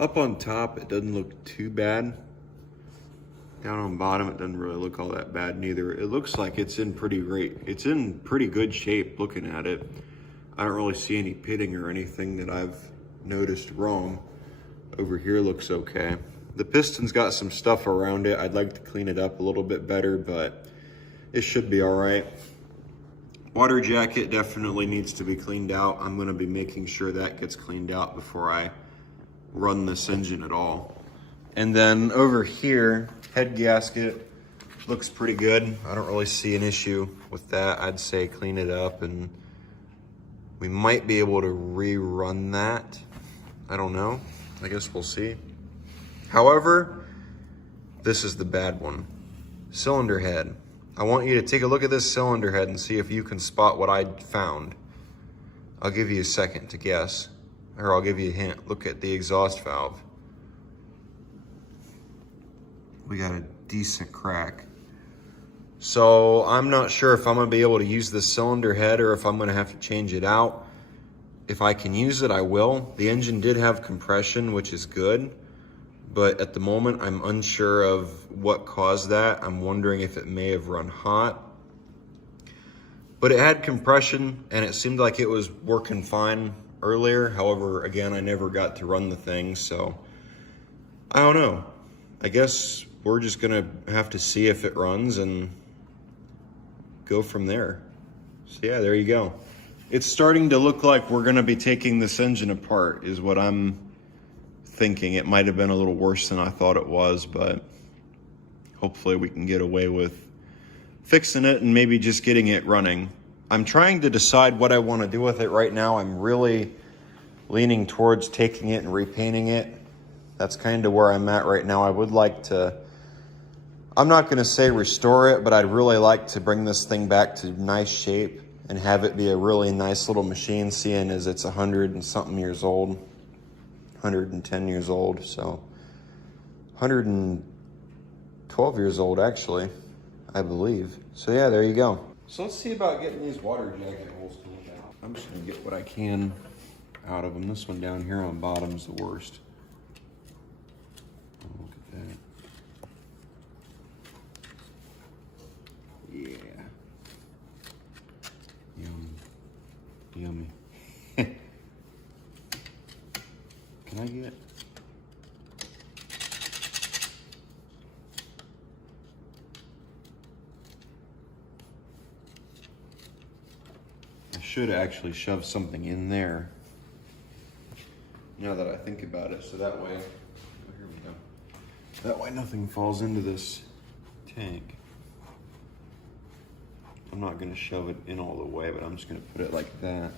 Up on top, it doesn't look too bad. Down on bottom, it doesn't really look all that bad neither. It looks like it's in pretty good shape looking at it. I don't really see any pitting or anything that I've noticed wrong. Over here looks okay. The piston's got some stuff around it. I'd like to clean it up a little bit better, but it should be all right. Water jacket definitely needs to be cleaned out. I'm gonna be making sure that gets cleaned out before I run this engine at all. And then over here, head gasket looks pretty good. I don't really see an issue with that. I'd say clean it up, and we might be able to rerun that. I don't know. I guess we'll see. However, this is the bad one. Cylinder head. I want you to take a look at this cylinder head and see if you can spot what I found. I'll give you a second to guess, or I'll give you a hint. Look at the exhaust valve. We got a decent crack. So I'm not sure if I'm gonna be able to use this cylinder head or if I'm gonna have to change it out. If I can use it, I will. The engine did have compression, which is good, but at the moment I'm unsure of what caused that. I'm wondering if it may have run hot. But it had compression and it seemed like it was working fine earlier. However, again, I never got to run the thing, so I don't know. I guess we're just gonna have to see if it runs and go from there. So yeah, there you go. It's starting to look like we're gonna be taking this engine apart is what I'm thinking. It might have been a little worse than I thought it was, but hopefully we can get away with fixing it and maybe just getting it running. I'm trying to decide what I wanna do with it right now. I'm really leaning towards taking it and repainting it. That's kind of where I'm at right now. I would like to, I'm not gonna say restore it, but I'd really like to bring this thing back to nice shape and have it be a really nice little machine, seeing as it's 100 and something years old, 110 years old, so 112 years old actually, I believe. So yeah, there you go. So let's see about getting these water jacket holes cleaned out. I'm just gonna get what I can out of them. This one down here on bottom is the worst. Oh, look at that. Yeah. Yummy. Can I get? I should actually shove something in there. Now that I think about it, so that way, oh, here we go. That way nothing falls into this tank. I'm not gonna shove it in all the way, but I'm just gonna put it like that.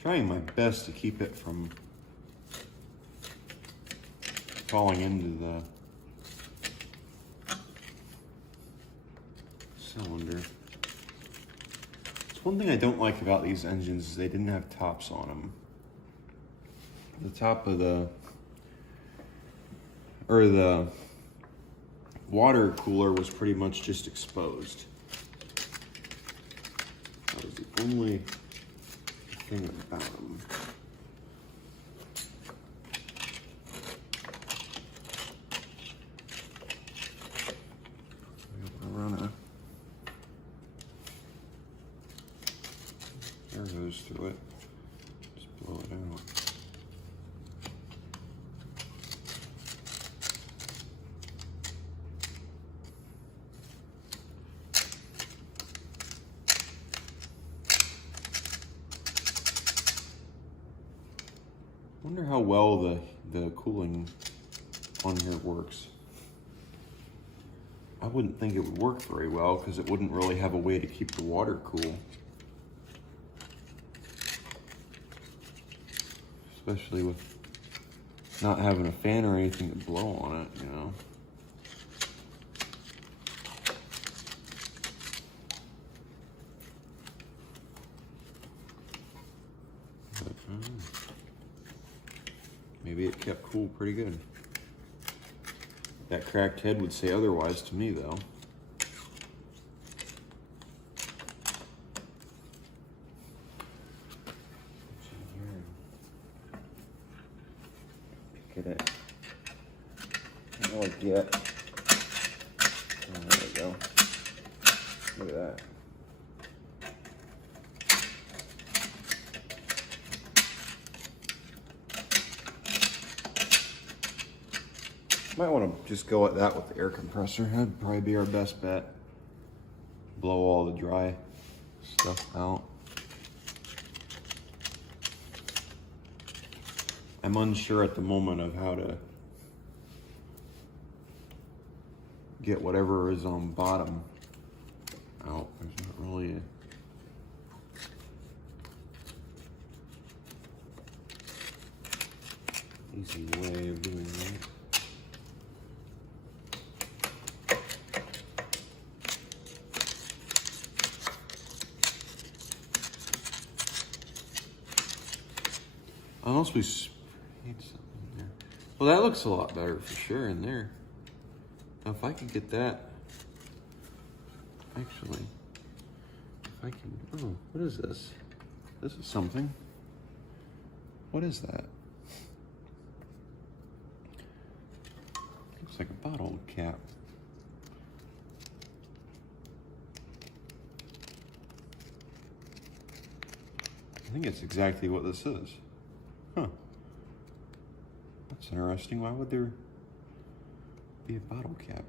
Trying my best to keep it from falling into the cylinder. It's one thing I don't like about these engines is they didn't have tops on them. The top of the water cooler was pretty much just exposed. That was the only thing about them. air hose through it. Just blow it out. I wonder how well the cooling on here works. I wouldn't think it would work very well because it wouldn't really have a way to keep the water cool. Especially with not having a fan or anything to blow on it, you know. But, maybe it kept cool pretty good. That cracked head would say otherwise to me, though. Pick it up. Can't really get. Oh, there we go. Look at that. Might want to just go at that with the air compressor. That'd probably be our best bet. Blow all the dry stuff out. I'm unsure at the moment of how to get whatever is on bottom out. There's not really an easy way of doing that. Unless we sprayed something in there. Well, that looks a lot better for sure in there. Now, if I could get that, actually, if I can, oh, what is this? This is something. What is that? Looks like a bottle cap. I think it's exactly what this is. Huh. That's interesting. Why would there be a bottle cap?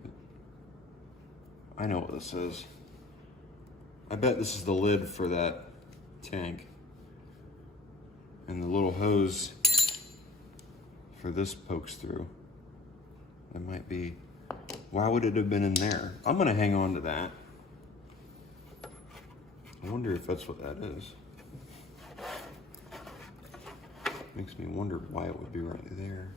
I know what this is. I bet this is the lid for that tank. And the little hose for this pokes through. That might be... Why would it have been in there? I'm going to hang on to that. I wonder if that's what that is. Makes me wonder why it would be right there.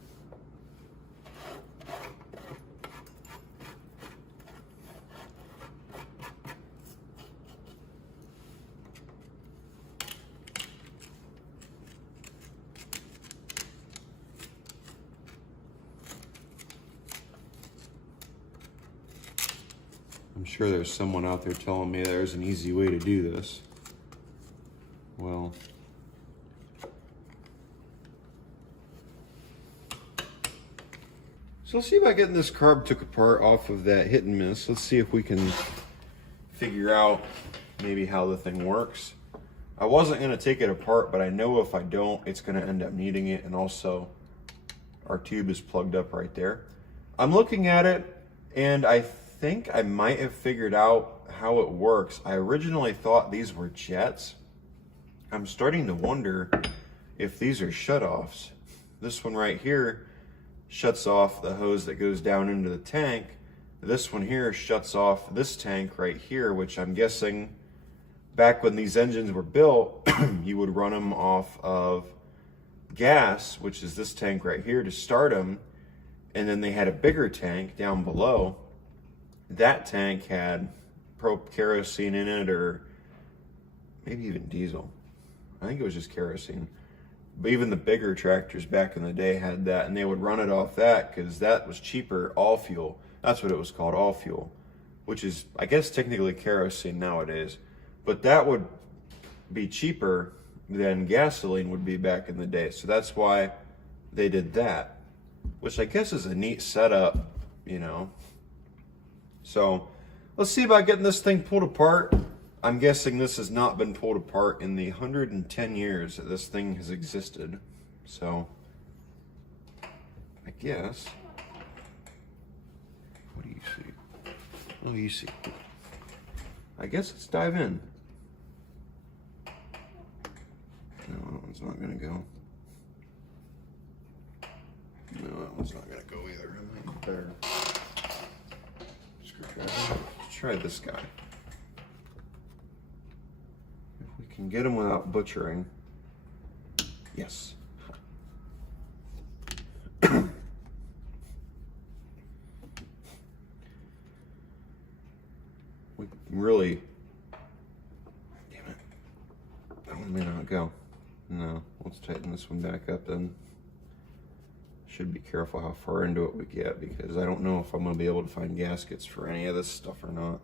I'm sure there's someone out there telling me there's an easy way to do this. Well, so let's see about getting this carb took apart off of that Hit&Miss. Let's see if we can figure out maybe how the thing works. I wasn't going to take it apart, but I know if I don't, it's going to end up needing it. And also, our tube is plugged up right there. I'm looking at it, and I think I might have figured out how it works. I originally thought these were jets. I'm starting to wonder if these are shutoffs. This one right here shuts off the hose that goes down into the tank. This one here shuts off this tank right here, which I'm guessing back when these engines were built, you would run them off of gas, which is this tank right here, to start them. And then they had a bigger tank down below. That tank had kerosene in it, or maybe even diesel. I think it was just kerosene. But even the bigger tractors back in the day had that, and they would run it off that because that was cheaper, all fuel. That's what it was called, all fuel, which is, I guess, technically kerosene nowadays. But that would be cheaper than gasoline would be back in the day. So that's why they did that, which I guess is a neat setup, you know. So let's see about getting this thing pulled apart. I'm guessing this has not been pulled apart in the 110 years that this thing has existed. So, I guess. What do you see? What do you see? I guess let's dive in. No, that one's not gonna go. No, that one's not gonna go either. I might better screwdriver. Let's try this guy. If we can get him without butchering. Yes. We really. Damn it. That one may not go. No, let's tighten this one back up then. Should be careful how far into it we get because I don't know if I'm going to be able to find gaskets for any of this stuff or not.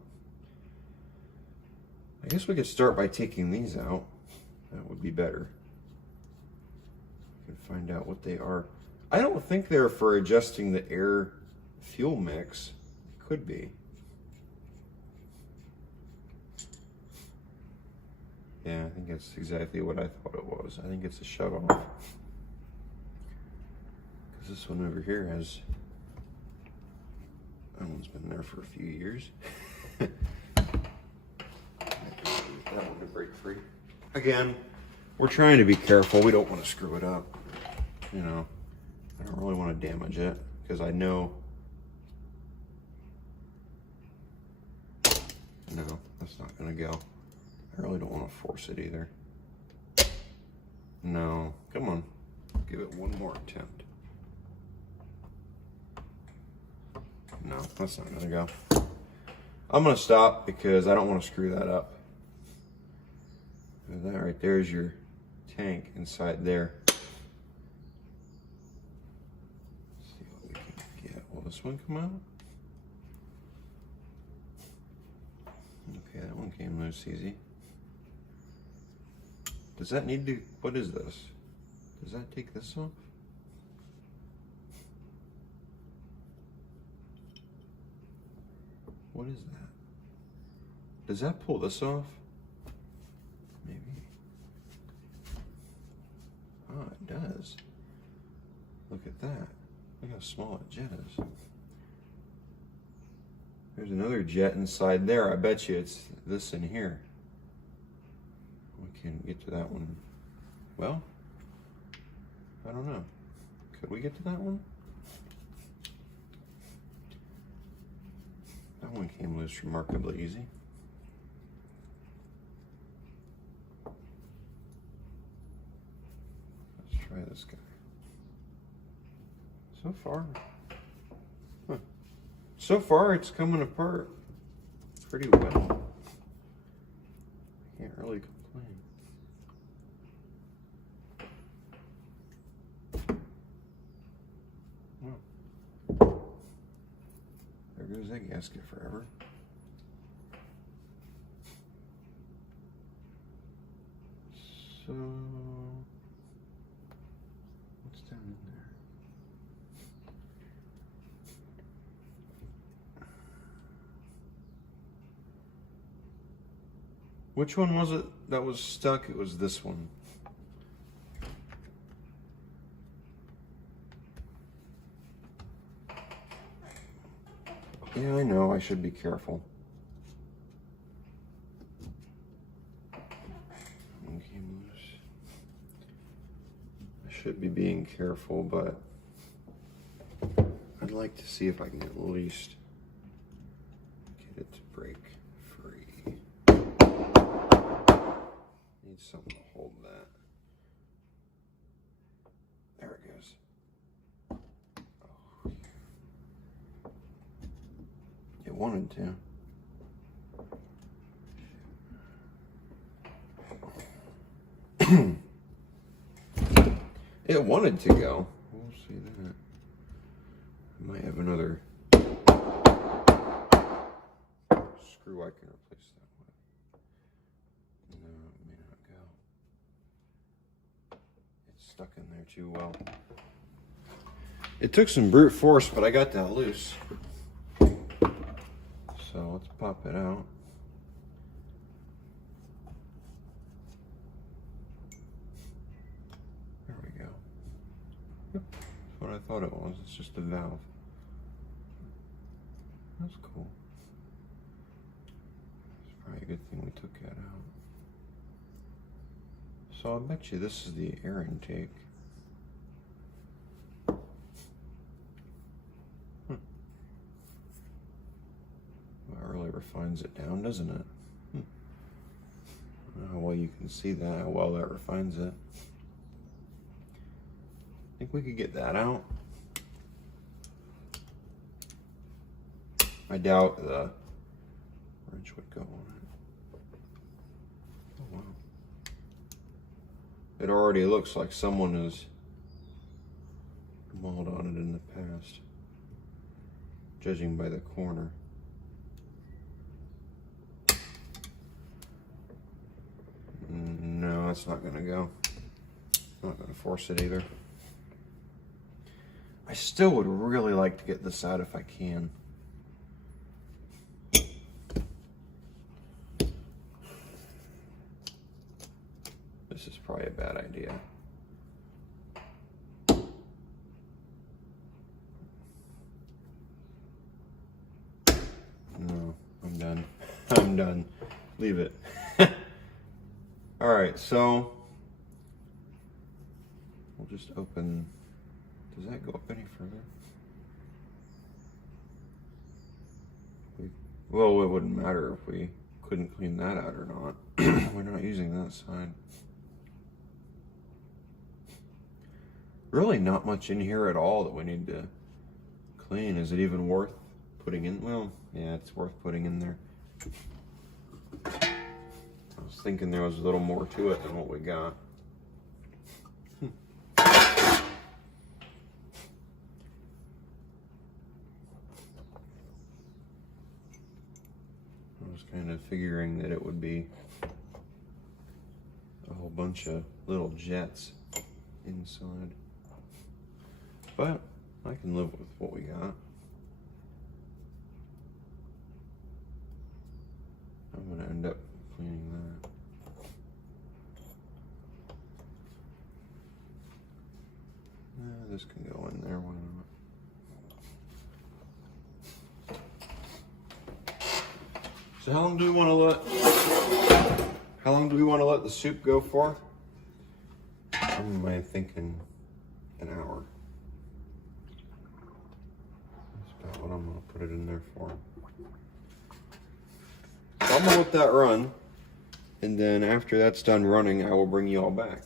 I guess we could start by taking these out. That would be better. We can find out what they are. I don't think they're for adjusting the air fuel mix. It could be. Yeah, I think that's exactly what I thought it was. I think it's a shut-off. Because this one over here has... That one's been there for a few years. That one to break free. Again, we're trying to be careful. We don't want to screw it up. You know, I don't really want to damage it because I know... No, that's not going to go. I really don't want to force it either. No, come on. Give it one more attempt. No, that's not gonna go. I'm gonna stop because I don't want to screw that up. That right there is your tank inside there. Let's see what we can get. Will this one come out? Okay, that one came loose easy. Does that need to, what is this? Does that take this off? What is that? Does that pull this off? Maybe. Ah, it does. Look at that. Look how small that jet is. There's another jet inside there. I bet you it's this in here. We can get to that one. Well, I don't know. Could we get to that one? That one came loose remarkably easy. Let's try this guy. So far, it's coming apart pretty well. Can't really complain. Well, there goes that gasket forever. So, what's down in there? Which one was it that was stuck? It was this one. Yeah, I know, I should be careful. One came loose. I should be being careful, but I'd like to see if I can at least get it to break free. Need something to hold that. There it goes. Oh. It wanted to. It wanted to go. We'll see that. I might have another screw I can replace that with. No, it may not go. It's stuck in there too well. It took some brute force, but I got that loose. So let's pop it out. thought it was. It's just a valve. That's cool. It's probably a good thing we took that out. So I bet you this is the air intake. That really refines it down, doesn't it? How well you can see that, how well that refines it. I think we could get that out. I doubt the wrench would go on it. Oh wow. It already looks like someone has mauled on it in the past, judging by the corner. No, that's not gonna go. I'm not gonna force it either. I still would really like to get this out if I can. This is probably a bad idea. No, I'm done. I'm done. Leave it. All right, so we'll just open. Does that go up any further? Well, it wouldn't matter if we couldn't clean that out or not. We're not using that side. Really not much in here at all that we need to clean. Is it even worth putting in? Well, yeah, it's worth putting in there. I was thinking there was a little more to it than what we got. I was kind of figuring that it would be a whole bunch of little jets inside. But I can live with what we got. I'm gonna end up cleaning that. This can go in there, why not? So how long do we want to let the soup go for? I'm thinking an hour. That's about what I'm gonna put it in there for. So I'm gonna let that run, and then after that's done running, I will bring you all back.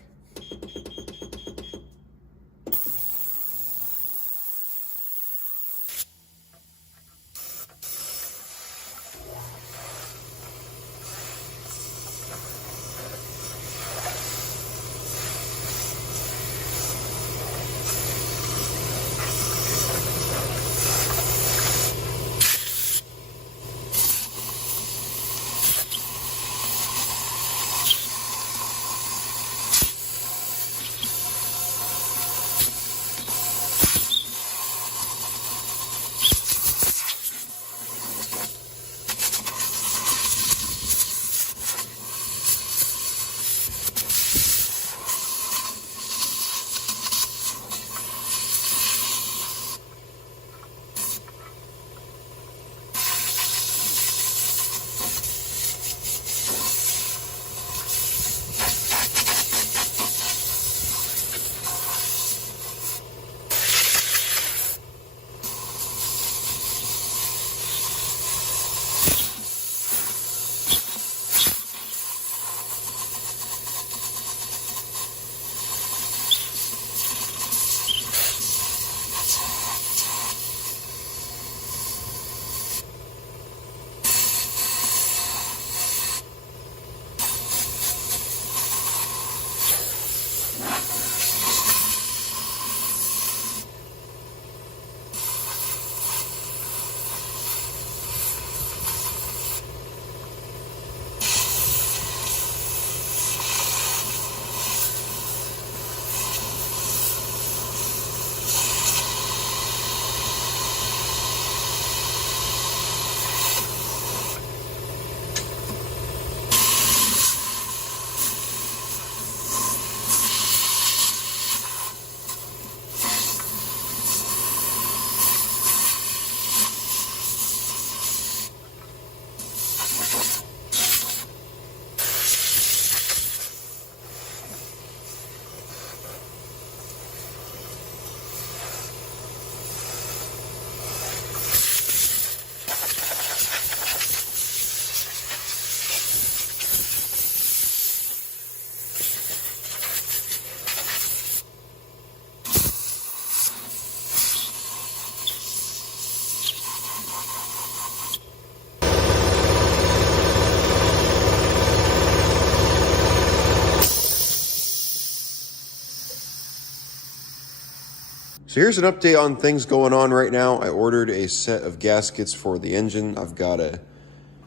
So here's an update on things going on right now. I ordered a set of gaskets for the engine. I've got a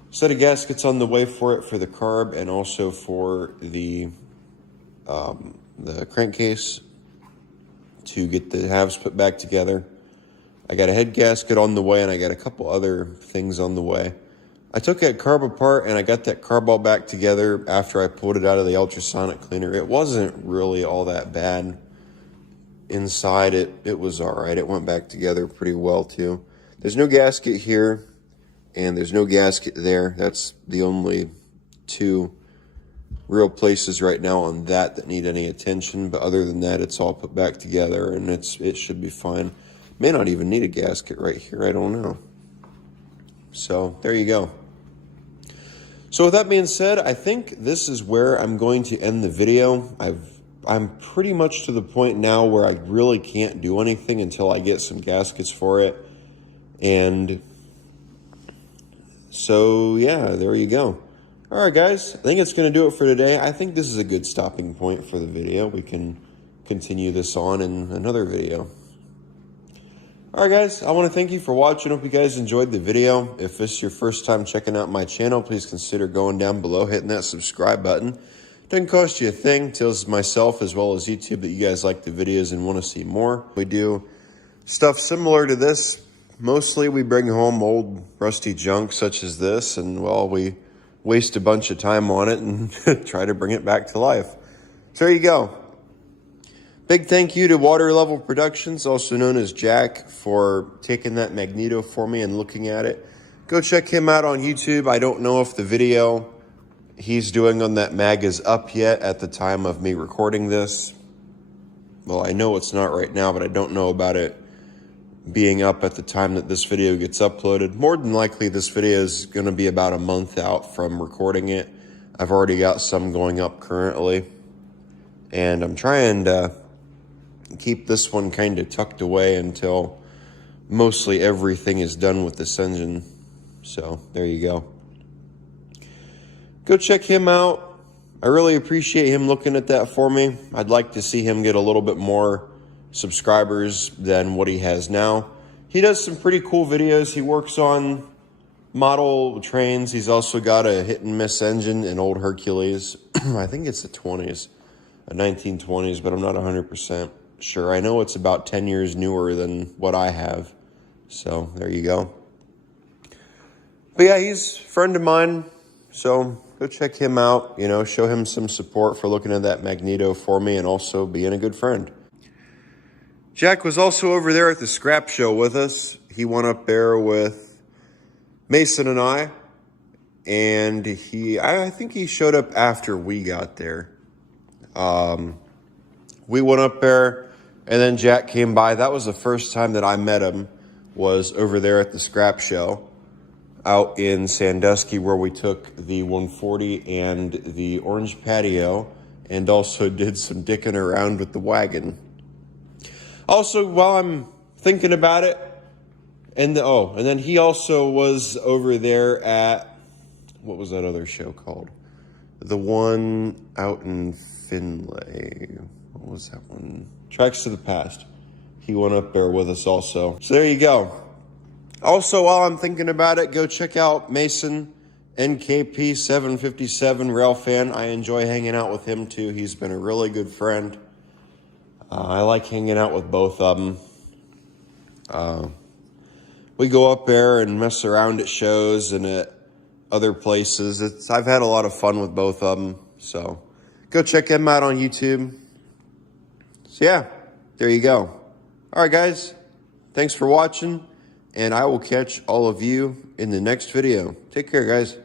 set of gaskets on the way for it for the carb and also for the crankcase to get the halves put back together. I got a head gasket on the way and I got a couple other things on the way. I took that carb apart and I got that carb all back together after I pulled it out of the ultrasonic cleaner. It wasn't really all that bad. Inside it was all right. It went back together pretty well too. There's no gasket here and there's no gasket there. That's the only two real places right now on that need any attention. But other than that, it's all put back together and it should be fine. May not even need a gasket right here. I don't know. So there you go. So with that being said, I think this is where I'm going to end the video. I'm pretty much to the point now where I really can't do anything until I get some gaskets for it. And so, yeah, there you go. All right, guys, I think it's going to do it for today. I think this is a good stopping point for the video. We can continue this on in another video. All right, guys, I want to thank you for watching. Hope you guys enjoyed the video. If this is your first time checking out my channel, please consider going down below, hitting that subscribe button. Doesn't cost you a thing. Tells myself as well as YouTube that you guys like the videos and want to see more. We do stuff similar to this. Mostly we bring home old rusty junk such as this, and well, we waste a bunch of time on it and try to bring it back to life. So there you go. Big thank you to WaterLevelProductions, also known as Jack, for taking that Magneto for me and looking at it. Go check him out on YouTube. I don't know if the video he's doing on that mag is up yet at the time of me recording this. Well, I know it's not right now, but I don't know about it being up at the time that this video gets uploaded. More than likely, this video is going to be about a month out from recording it. I've already got some going up currently, and I'm trying to keep this one kind of tucked away until mostly everything is done with this engine. So there you go. Go check him out. I really appreciate him looking at that for me. I'd like to see him get a little bit more subscribers than what he has now. He does some pretty cool videos. He works on model trains. He's also got a Hit&Miss engine, an old Hercules. I think it's the 20s, a 1920s, but I'm not 100% sure. I know it's about 10 years newer than what I have. So there you go. But yeah, he's a friend of mine. So go check him out, you know, show him some support for looking at that Magneto for me and also being a good friend. Jack was also over there at the scrap show with us. He went up there with Mason and I think he showed up after we got there. We went up there and then Jack came by. That was the first time that I met him, was over there at the scrap show out in Sandusky, where we took the 140 and the orange patio and also did some dicking around with the wagon. Also, while I'm thinking about it, and then he also was over there at, what was that other show called? The one out in Findlay. What was that one? Tracks to the Past. He went up there with us also. So there you go. Also, while I'm thinking about it, go check out Mason, NKP 757 Railfan. I enjoy hanging out with him too. He's been a really good friend. I like hanging out with both of them. We go up there and mess around at shows and at other places. I've had a lot of fun with both of them. So go check him out on YouTube. So yeah, there you go. All right, guys. Thanks for watching. And I will catch all of you in the next video. Take care, guys.